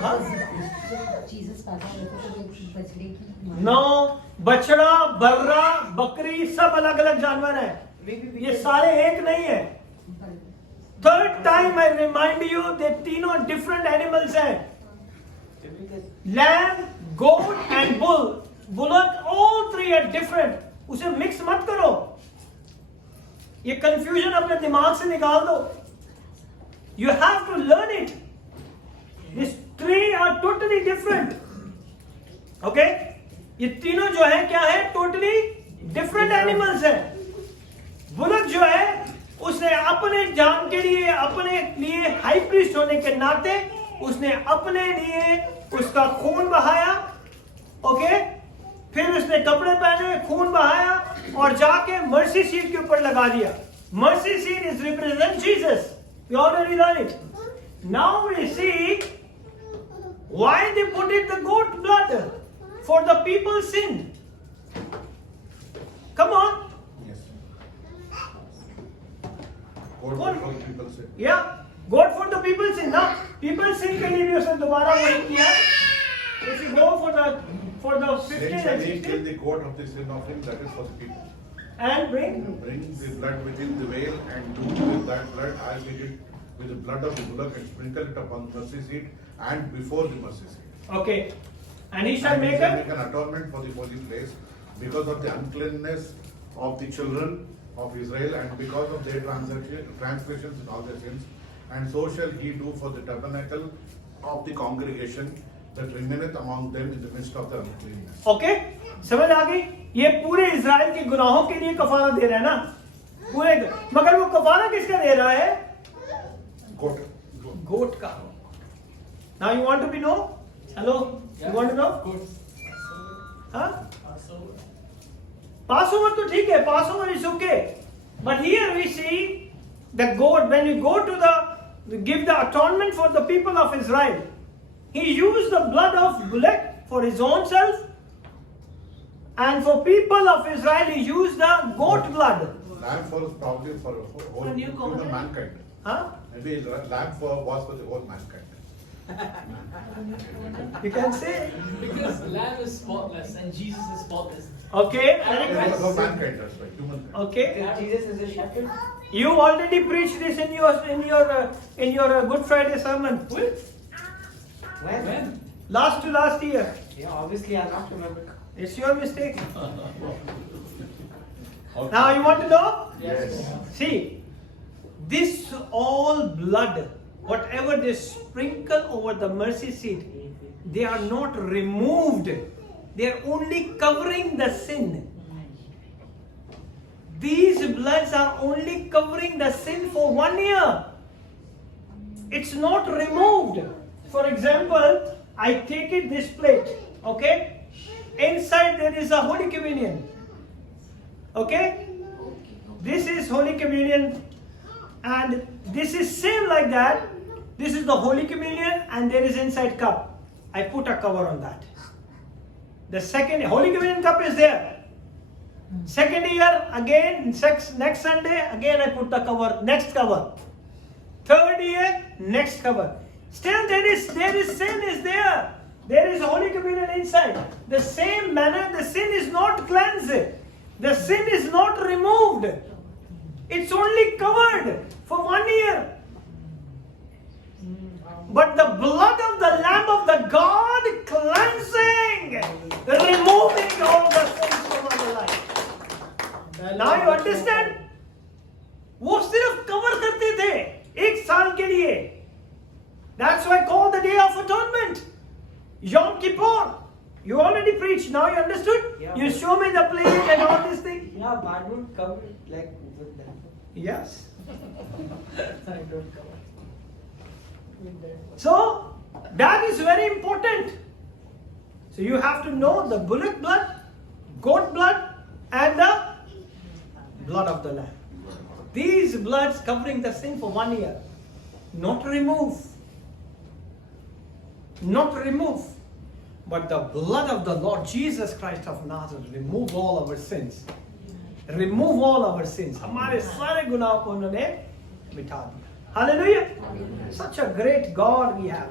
हाँ? Jesus पैदा हुए थे तो एक बछड़े की No, बछड़ा, बर्रा, बकरी सब अलग अलग जानवर हैं. ये सारे एक नहीं है. Third time I remind you that तीनों different animals हैं. Lamb, goat and bull. Bullock, all three are different. उसे mix मत करो. ये confusion अपने दिमाग से निकाल दो. You have to learn it. These three are totally different. Okay? ये तीनों जो है क्या है? Totally different animals हैं. बुलक जो है उसने अपने जान के लिए अपने लिए हाई प्रीस्ट होने के नाते उसने अपने लिए उसका खून बहाया. ओके? फिर उसने कपड़े पहने, खून बहाया और जाके मर्सी सीट के ऊपर लगा दिया. Mercy seat is represent Jesus. We already learned it. Now we see why they put it the goat blood for the people's sin. Come on. Yes. Goat for the people say. Yeah, goat for the people's sin. Now people's sin के लिए भी उसने दोबारा वही किया. If you go for the 15 Then shall and he kill 16 the goat of the sin offering, that is for the people. and bring. Bring the blood within the veil and do with that blood as he did with the blood of the bullock and sprinkle it upon the mercy seat and before the mercy seat. Okay, and he shall And he make shall a make an atonement for the holy place because of the uncleanness of the children of Israel and because of their transgressions and all their sins. And so shall he do for the tabernacle of the congregation that remaineth among them in the midst of the uncleanness. Okay समझ आ गई. ये पूरे Israel के गुनाहों के लिए कफारा दे रहा है ना पूरे. मगर वो कफारा किसका दे रहा है? Goat. गोट का. Now you want to be know? Hello, you want to know? हाँ? Passover तो ठीक है. Passover is okay. But here we see the goat. When you go to the give the atonement for the people of Israel, he used the blood of bullock for his own self. And for people of Israel, he used the goat blood. Lamb for probably for whole For new human covenant. mankind. Huh? Maybe lamb was for the whole mankind. You can say. Because lamb is spotless and Jesus is spotless. Okay. For whole mankind, that's right, human. Okay. Jesus is the shepherd. You already preached this in your Good Friday sermon. When? Last to last year. Yeah, obviously I'll not remember. It's your mistake. Now you want to know? Yes. See, this all blood, whatever they sprinkle over the mercy seat, they are not removed. They are only covering the sin. These bloods are only covering the sin for 1 year. It's not removed. For example, I take it this plate, okay? Inside there is a Holy Communion. Okay? This is Holy Communion and this is same like that. This is the Holy Communion and there is inside cup. I put a cover on that. The second Holy Communion cup is there. Second year again, next Sunday again I put the cover, next cover. Third year, next cover. Still there is sin is there. There is Holy Communion inside. The same manner, the sin is not cleansed. The sin is not removed. It's only covered for 1 year. But the blood of the Lamb of the God cleansing, removing all the sins from our life. Now you understand? वो सिर्फ cover करते थे 1 साल के लिए. That's why called the Day of Atonement. Yom Kippur. You already preached. Now you understood? Yeah. You show me the plate and all these things. Yeah, but I don't cover it like with that. Yes. I don't cover. So that is very important. So you have to know the bullock blood, goat blood, and the blood of the lamb. These bloods covering the sin for 1 year. Not remove. Not remove. But the blood of the Lord Jesus Christ of Nazareth remove all our sins. Remove all our sins. हमारे सारे गुनाहों को उन्होंने मिटा दिया. Hallelujah. Such a great God we have.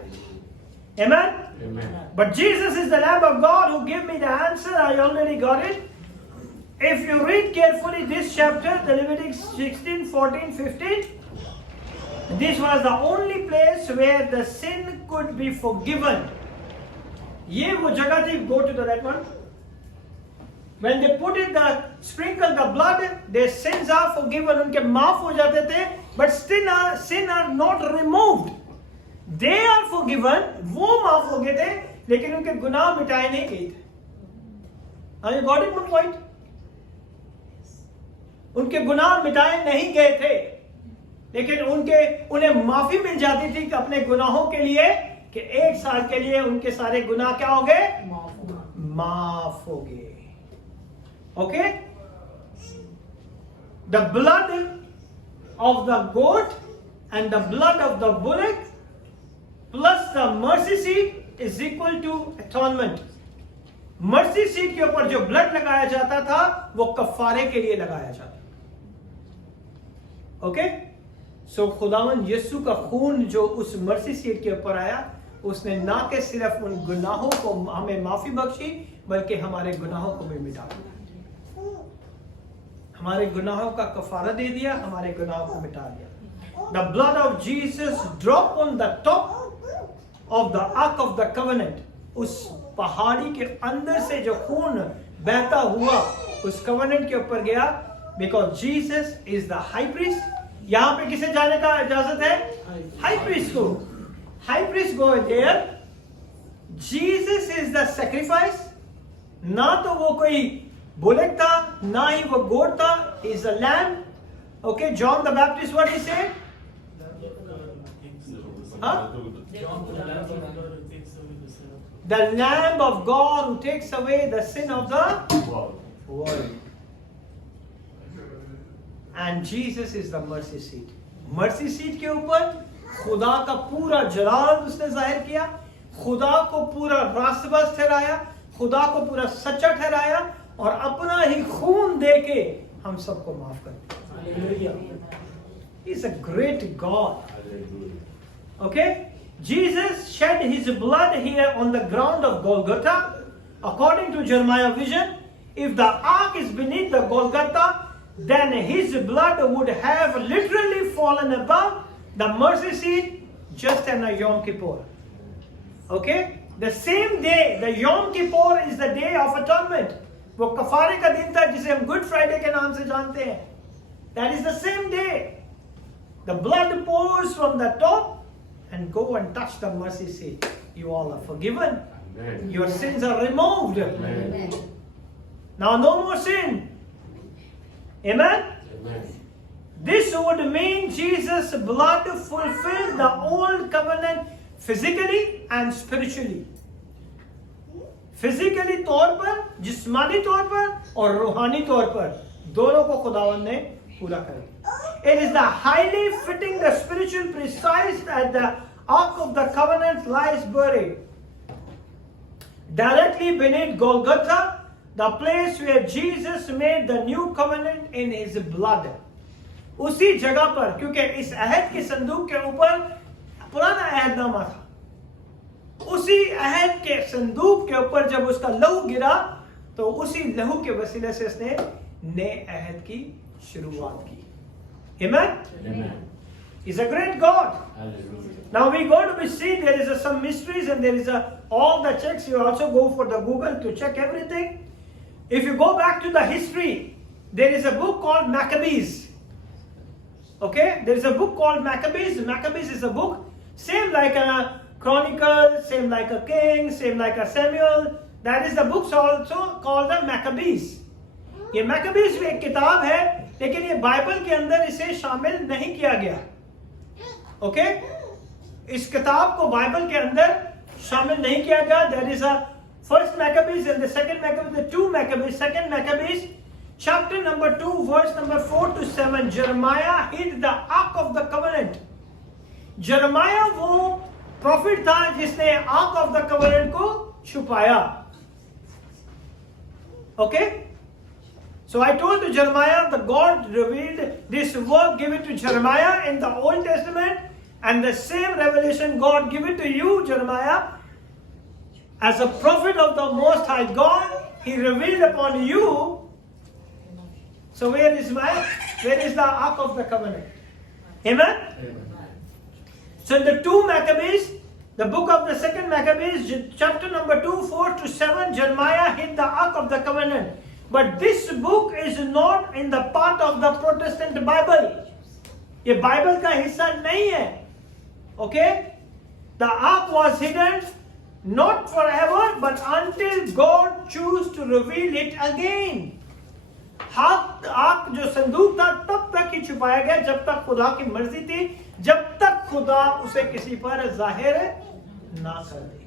Amen. Amen. But Jesus is the Lamb of God who gave me the answer. I already got it. If you read carefully this chapter, the Leviticus 16, 14, 15, this was the only place where the sin could be forgiven. ये वो जगह थी. Go to the right one. When they put it, sprinkle the blood, their sins are forgiven. उनके माफ हो जाते थे. But still, sin are not removed. They are forgiven. वो माफ हो गए थे, लेकिन उनके गुनाह मिटाए नहीं गए थे. Have you got it, one point? उनके गुनाह मिटाए नहीं गए थे, लेकिन उन्हें माफी मिल जाती थी कि अपने गुनाहों के लिए कि 1 साल के लिए उनके सारे गुनाह क्या हो गए? माफ हो गए. Okay. The blood of the goat and the blood of the bullock plus the mercy seat is equal to atonement. Mercy seat के ऊपर जो ब्लड लगाया जाता था वो कफारे के लिए लगाया जाता. ओके. सो खुदावन यीशु का खून जो उस मर्सी सीट के ऊपर आया, उसने ना के सिर्फ उन गुनाहों को हमें माफी बख्शी, बल्कि हमारे गुनाहों को भी मिटा दिया. हमारे गुनाहों का कफारा दे दिया, हमारे गुनाहों को मिटा दिया. The blood of Jesus dropped on the top of the ark of the covenant. उस पहाड़ी के अंदर से जो खून बहता हुआ उस कवेनेंट के ऊपर गया. Because Jesus is the high priest. यहाँ पे किसे जाने का इजाजत है? हाई प्रीस्ट को. High priest go there. Jesus is the sacrifice. ना तो वो कोई बुलक था, ना ही वो गोट था. Is a lamb. Okay, John the Baptist, what he said? Huh? The Lamb of God who takes away the sin of the world. And Jesus is the mercy seat. Mercy seat के ऊपर खुदा का पूरा जलाल उसने जाहिर किया, खुदा को पूरा रास्तबाज ठहराया, खुदा को पूरा सच्चा ठहराया और अपना ही खून देके हम सबको माफ कर दिया. He's a great God. Okay? Jesus shed his blood here on the ground of Golgotha. According to Jeremiah vision, if the ark is beneath the Golgotha, then his blood would have literally fallen above the mercy seat just in a Yom Kippur. Okay? The same day, the Yom Kippur is the day of atonement. वो कफारे का दिन था जिसे हम good Friday के नाम से जानते हैं. That is the same day. The blood pours from the top and go and touch the mercy seat. You all are forgiven. Amen. Your sins are removed. Amen. Now no more sin. Amen? Amen. This would mean Jesus' blood fulfilled the old covenant physically and spiritually. Physically तौर पर, जिस्मानी तौर पर और रूहानी तौर पर दोनों को खुदावन ने पूरा कर दिया. It is the highly fitting the spiritual precise that the ark of the covenant lies buried directly beneath Golgotha, the place where Jesus made the new covenant in his blood. उसी जगह पर, क्योंकि इस अहद के संदूक के ऊपर पुराना अहदनामा था, उसी अहद के संदूक के ऊपर जब उसका लहू गिरा तो उसी लहू के वसीले से उसने नए अहद की शुरुआत की. Amen? Amen. He's a great God. Hallelujah. Now we go to see there is some mysteries and there is all the checks. You also go for the Google to check everything. If you go back to the history, there is a book called Maccabees. Okay? There is a book called Maccabees. Maccabees is a book same like a Chronicles, same like a King, same like a Samuel. That is the books also called the Maccabees. ये Maccabees भी एक किताब है, लेकिन ये Bible के अंदर इसे शामिल नहीं किया गया. ओके? इस किताब को बाइबल के अंदर शामिल नहीं किया गया. There is a First Maccabees and the second Maccabees, the two Maccabees, second Maccabees, chapter number 2, verse number 4 to 7, Jeremiah hid the Ark of the Covenant. Jeremiah वो prophet था जिसने Ark of the Covenant को छुपाया. Okay? So I told to Jeremiah that God revealed this work given to Jeremiah in the Old Testament, and the same revelation God given to you, Jeremiah, as a prophet of the Most High God, He revealed upon you. So where is the Ark of the Covenant? Amen? So in the two Maccabees, the book of the second Maccabees, chapter number 2, 4 to 7, Jeremiah hid the Ark of the Covenant. But this book is not in the part of the Protestant Bible. ये Bible का हिस्सा नहीं है. Okay? The ark was hidden not forever, but until God chose to reveal it again. Arc जो संदूक था तब तक ही छुपाया गया जब तक खुदा की मर्जी थी, जब तक खुदा उसे किसी पर जाहिर ना कर दे.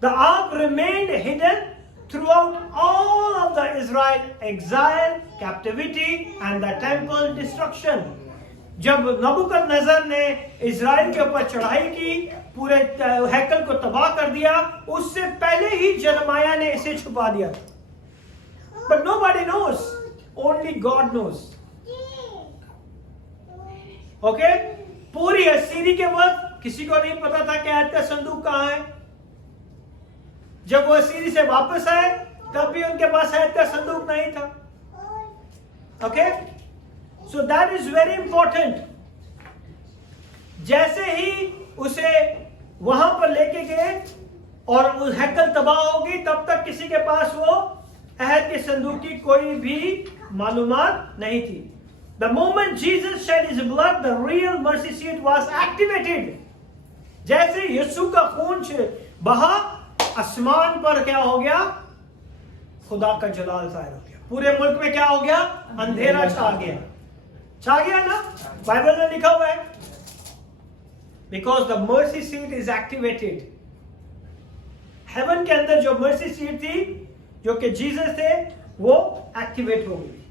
The ark remained hidden throughout all of the Israel exile, captivity and the temple destruction. जब नबूकदनेस्सर ने इज़राइल के ऊपर चढ़ाई की, पूरे हैकल को तबाह कर दिया, उससे पहले ही यिर्मयाह ने इसे छुपा दिया. But nobody knows, only God knows. Okay? पूरी असीरी के वक्त किसी को नहीं पता था कि आयत का संदूक कहाँ है. जब वो असीरी से वापस आए तब भी उनके पास आयत का संदूक नहीं था. Okay? So that is very important. जैसे ही उसे वहां पर लेके गए और उस हैकल तबाह होगी, तब तक किसी के पास वो अहद के संदूक की कोई भी मालूमात नहीं थी. The moment Jesus shed his blood, the real mercy seat was activated. जैसे यीशु का खून बहा, आसमान पर क्या हो गया? खुदा का जलाल जाहिर हो गया. पूरे मुल्क में क्या हो गया? अंधेरा छा गया. छा गया ना? बाइबल में लिखा हुआ है. Because the mercy seat is activated. Heaven के अंदर जो mercy seat थी, जो कि जीसस थे, वो एक्टिवेट हो गई.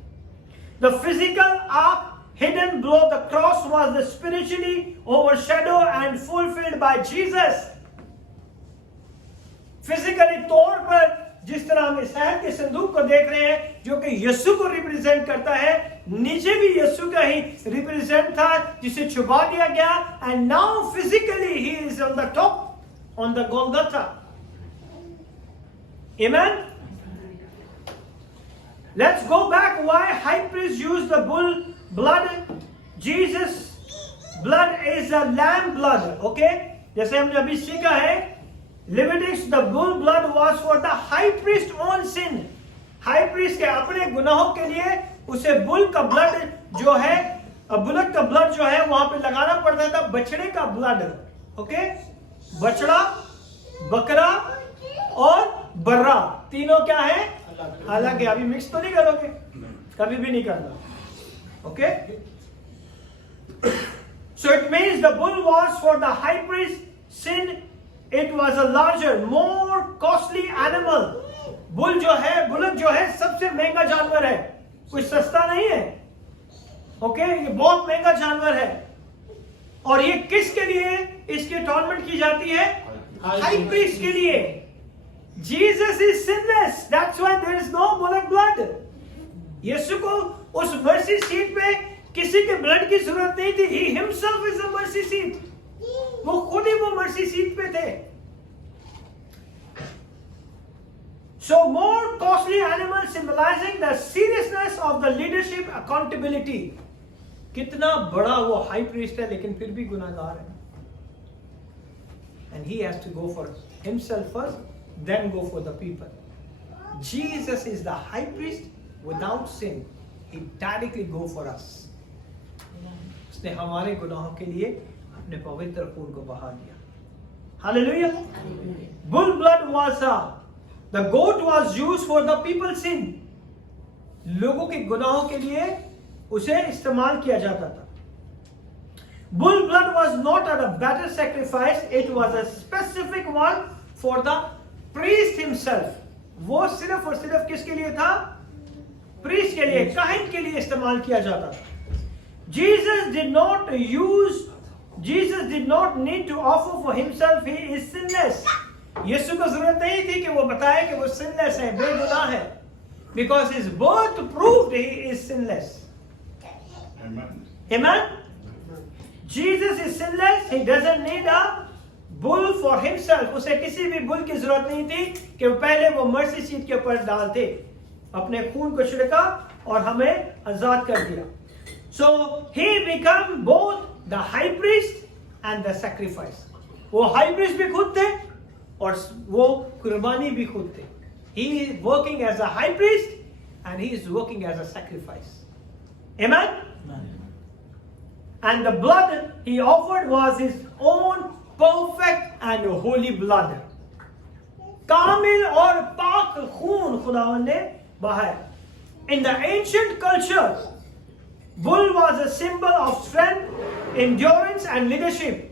The physical ark hidden below the cross was the spiritually overshadowed and fulfilled by Jesus. Physically तौर पर जिस तरह हम इस हैत के संदूक को देख रहे हैं जो कि यीशु को रिप्रेजेंट करता है, नीचे भी यीशु का ही रिप्रेजेंट था जिसे छुपा दिया गया. And now physically he is on the top on the Golgotha. Amen. Let's go back. Why high priest used the bull blood. Jesus blood is a lamb blood. Okay, जैसे हमने अभी सीखा है, Leviticus, the bull blood was for the high priest own sin. High priest के अपने गुनाहों के लिए उसे बुल का ब्लड जो है, बुलक का ब्लड जो है वहां पे लगाना पड़ता था. बछड़े का ब्लड. ओके, बछड़ा, बकरा और बर्रा, तीनों क्या है? अलग है. अभी मिक्स तो नहीं करोगे, कभी भी नहीं करना. Okay, so it means the bull was for the high priest sin. It was a larger, more costly animal. Bull जो है, बुलक जो है, सबसे महंगा जानवर है, कोई सस्ता नहीं है. ओके, ये बहुत महंगा जानवर है. और ये किसके लिए इसकी अटॉनमेंट की जाती है? हाई प्रीस्ट के लिए. Jesus is sinless, that's why there is no bullock blood. यीशु को उस मर्सी सीट पे किसी के ब्लड की जरूरत नहीं थी. He himself is a mercy seat. वो खुद ही वो मर्सी सीट पे थे. So more costly animal symbolizing the seriousness of the leadership accountability. कितना बड़ा वो हाई प्रीस्ट है, लेकिन फिर भी गुनाहगार है. And he has to go for himself first, then go for the people. Jesus is the high priest without sin. He directly go for us. उसने हमारे गुनाहों के लिए अपने पवित्र खून को बहा दिया. Hallelujah. Bull blood was the goat was used for the people's sin. लोगों के गुनाहों के लिए उसे इस्तेमाल किया जाता था. Bull blood was not a better sacrifice. It was a specific one for the priest himself. वो सिर्फ और सिर्फ किसके लिए था? प्रीस्ट के लिए, काहिन के लिए इस्तेमाल किया जाता था. Jesus did not need to offer for himself. He is sinless. यीशु को जरूरत नहीं थी कि वो बताए कि वो sinless है, बेगुनाह है. Because his birth proved he is sinless. Amen. Amen? Jesus is sinless. He doesn't need a bull for himself. उसे किसी भी बुल की जरूरत नहीं थी कि पहले वो मर्सी सीट के ऊपर डालते, अपने खून को छिड़का और हमें आजाद कर दिया. So he became both the high priest and the sacrifice. वो high priest भी खुद थे और वो कुर्बानी भी खुद थे. He is working as a high priest and he is working as a sacrifice. Amen? And the blood he offered was his own perfect and holy blood. कामिल और पाक खून खुदावंद ने बहाया. In the ancient culture, bull was a symbol of strength, endurance and leadership.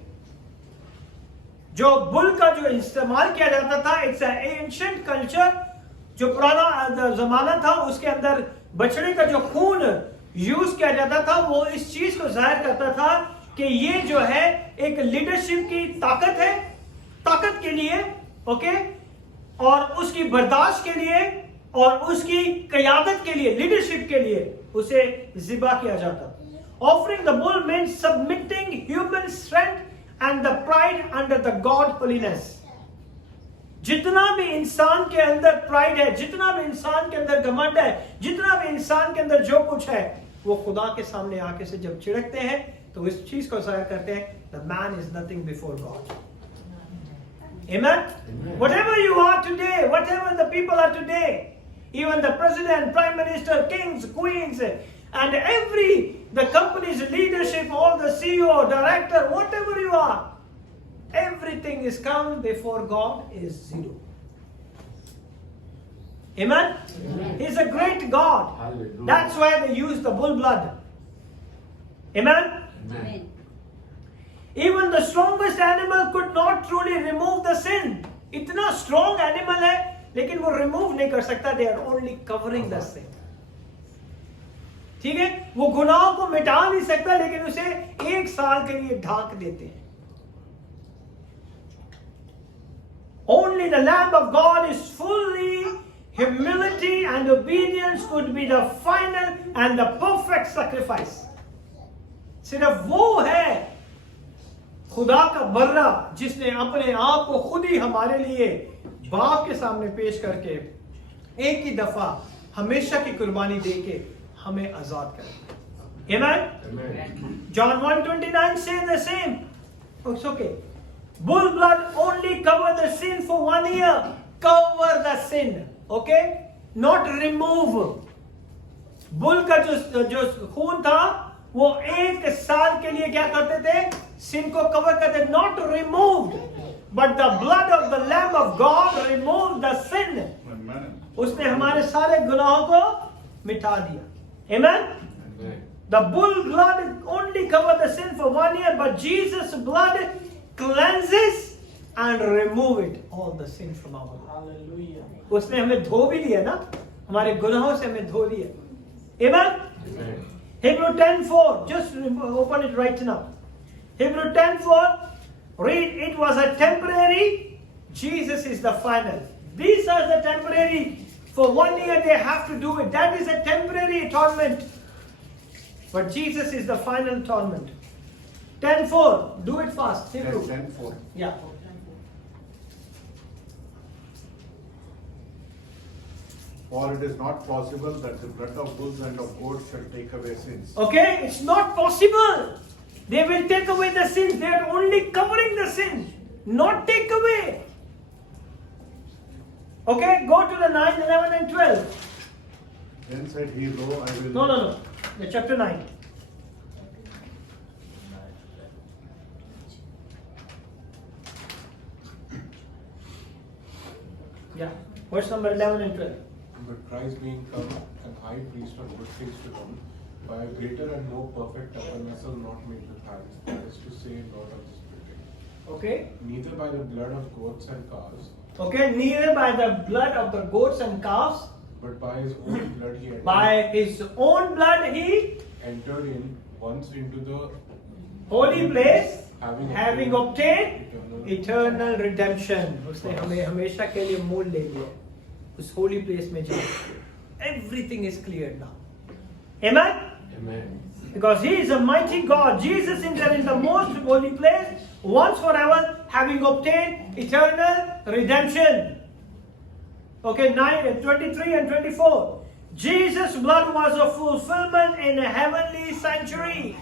जो bull का जो इस्तेमाल किया जाता था, it's an ancient culture, जो पुराना जमाना था, उसके अंदर बछड़े का जो खून यूज किया जाता था, वो इस चीज को जाहिर करता था कि ये जो है एक लीडरशिप की ताकत है, ताकत के लिए, ओके, और उसकी बर्दाश्त के लिए और उसकी क़यादत के लिए, लीडरशिप के लिए उसे ज़िबा किया जाता. Offering the bull means submitting human strength and the pride under the God holiness. जितना भी इंसान के अंदर प्राइड है, जितना भी इंसान के अंदर घमंड है, जितना भी इंसान के अंदर जो कुछ है, वो खुदा के सामने आके से जब छिड़कते हैं तो इस चीज को जाहिर करते हैं, the man is nothing before God. Amen? Whatever you are today, whatever the people are today, even the president, prime minister, kings, queens, and the company's leadership, all the CEO, director, whatever you are, everything is come before God is zero. Amen? He's a great God. Hallelujah. That's why they use the bull blood. Amen? Amen. Even the strongest animal could not truly remove the sin. इतना strong animal है, लेकिन वो remove नहीं कर सकता. They are only covering the sin. ठीक है? वो गुनाह को मिटा नहीं सकता, लेकिन उसे 1 साल के लिए ढांक देते हैं. Only the Lamb of God is fully humility and obedience could be the final and the perfect sacrifice. सिर्फ वो है खुदा का बर्रा जिसने अपने आप को खुद ही हमारे लिए बाप के सामने पेश करके एक ही दफा हमेशा की कुर्बानी देके हमें आजाद कर. Amen? Amen. John 1:29 says the same. It's okay. Bull blood only cover the sin for 1 year. Cover the sin. Okay? Not remove. Bull का जो खून था वो 1 साल के लिए क्या करते थे? सिन को कवर करते. Not removed, but the blood of the Lamb of God removed the sin. Amen. उसने हमारे सारे गुनाहों को मिटा दिया. Amen? Amen. The bull blood only covered the sin for 1 year, but Jesus' blood cleanses and remove it all the sin from our life. Hallelujah. उसने हमें धो भी लिया ना, हमारे गुनाहों से हमें धो लिया. Amen? Amen. Hebrew 10:4. Just open it right now. Hebrew 10:4. Read. It was a temporary. Jesus is the final. These are the temporary. For 1 year they have to do it. That is a temporary atonement. But Jesus is the final atonement. 10:4. Do it fast. Hebrew. 10:4. Yeah. For it is not possible that the blood of bulls and of goats shall take away sins. Okay? It's not possible. They will take away the sins. They are only covering the sin, not take away. Okay? Go to the 9, 11 and 12. Then said he, Lo, I will. No. The chapter 9. Yeah. Verse number 11 and 12. But Christ being come an high priest of good things to come, by a greater and more perfect tabernacle not made with hands, that is to say, not of this building. Okay? Neither by the blood of goats and calves, Okay, neither by the blood of the goats and calves, but by his own blood he by his own blood he entered in once into the holy place, having having obtained eternal eternal redemption. उसने हमें हमेशा के लिए मोल ले लिया उस holy place में जाके. Everything is cleared now. Amen? Amen. Because he is a mighty God. Jesus entered in the most holy place once forever, having obtained eternal redemption. Okay, 23 and 24. Jesus' blood was a fulfillment in a heavenly sanctuary.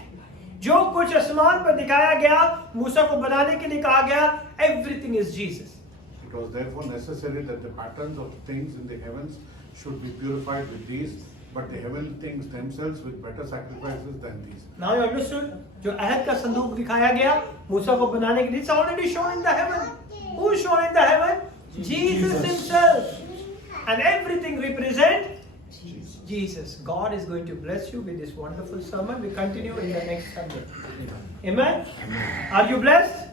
जो कुछ आसमान पर दिखाया गया, मूसा को बनाने के लिए कहा गया, everything is Jesus. It was therefore necessary that the patterns of things in the heavens should be purified with these, but the heavenly things themselves with better sacrifices than these. Now you understood? जो अहद का संदूक दिखाया गया, मूसा को बनाने के लिए, it's already shown in the heaven. Who is shown in the heaven? Jesus himself. And everything represents Jesus. God is going to bless you with this wonderful sermon. We continue in the next Sunday. Amen? Are you blessed?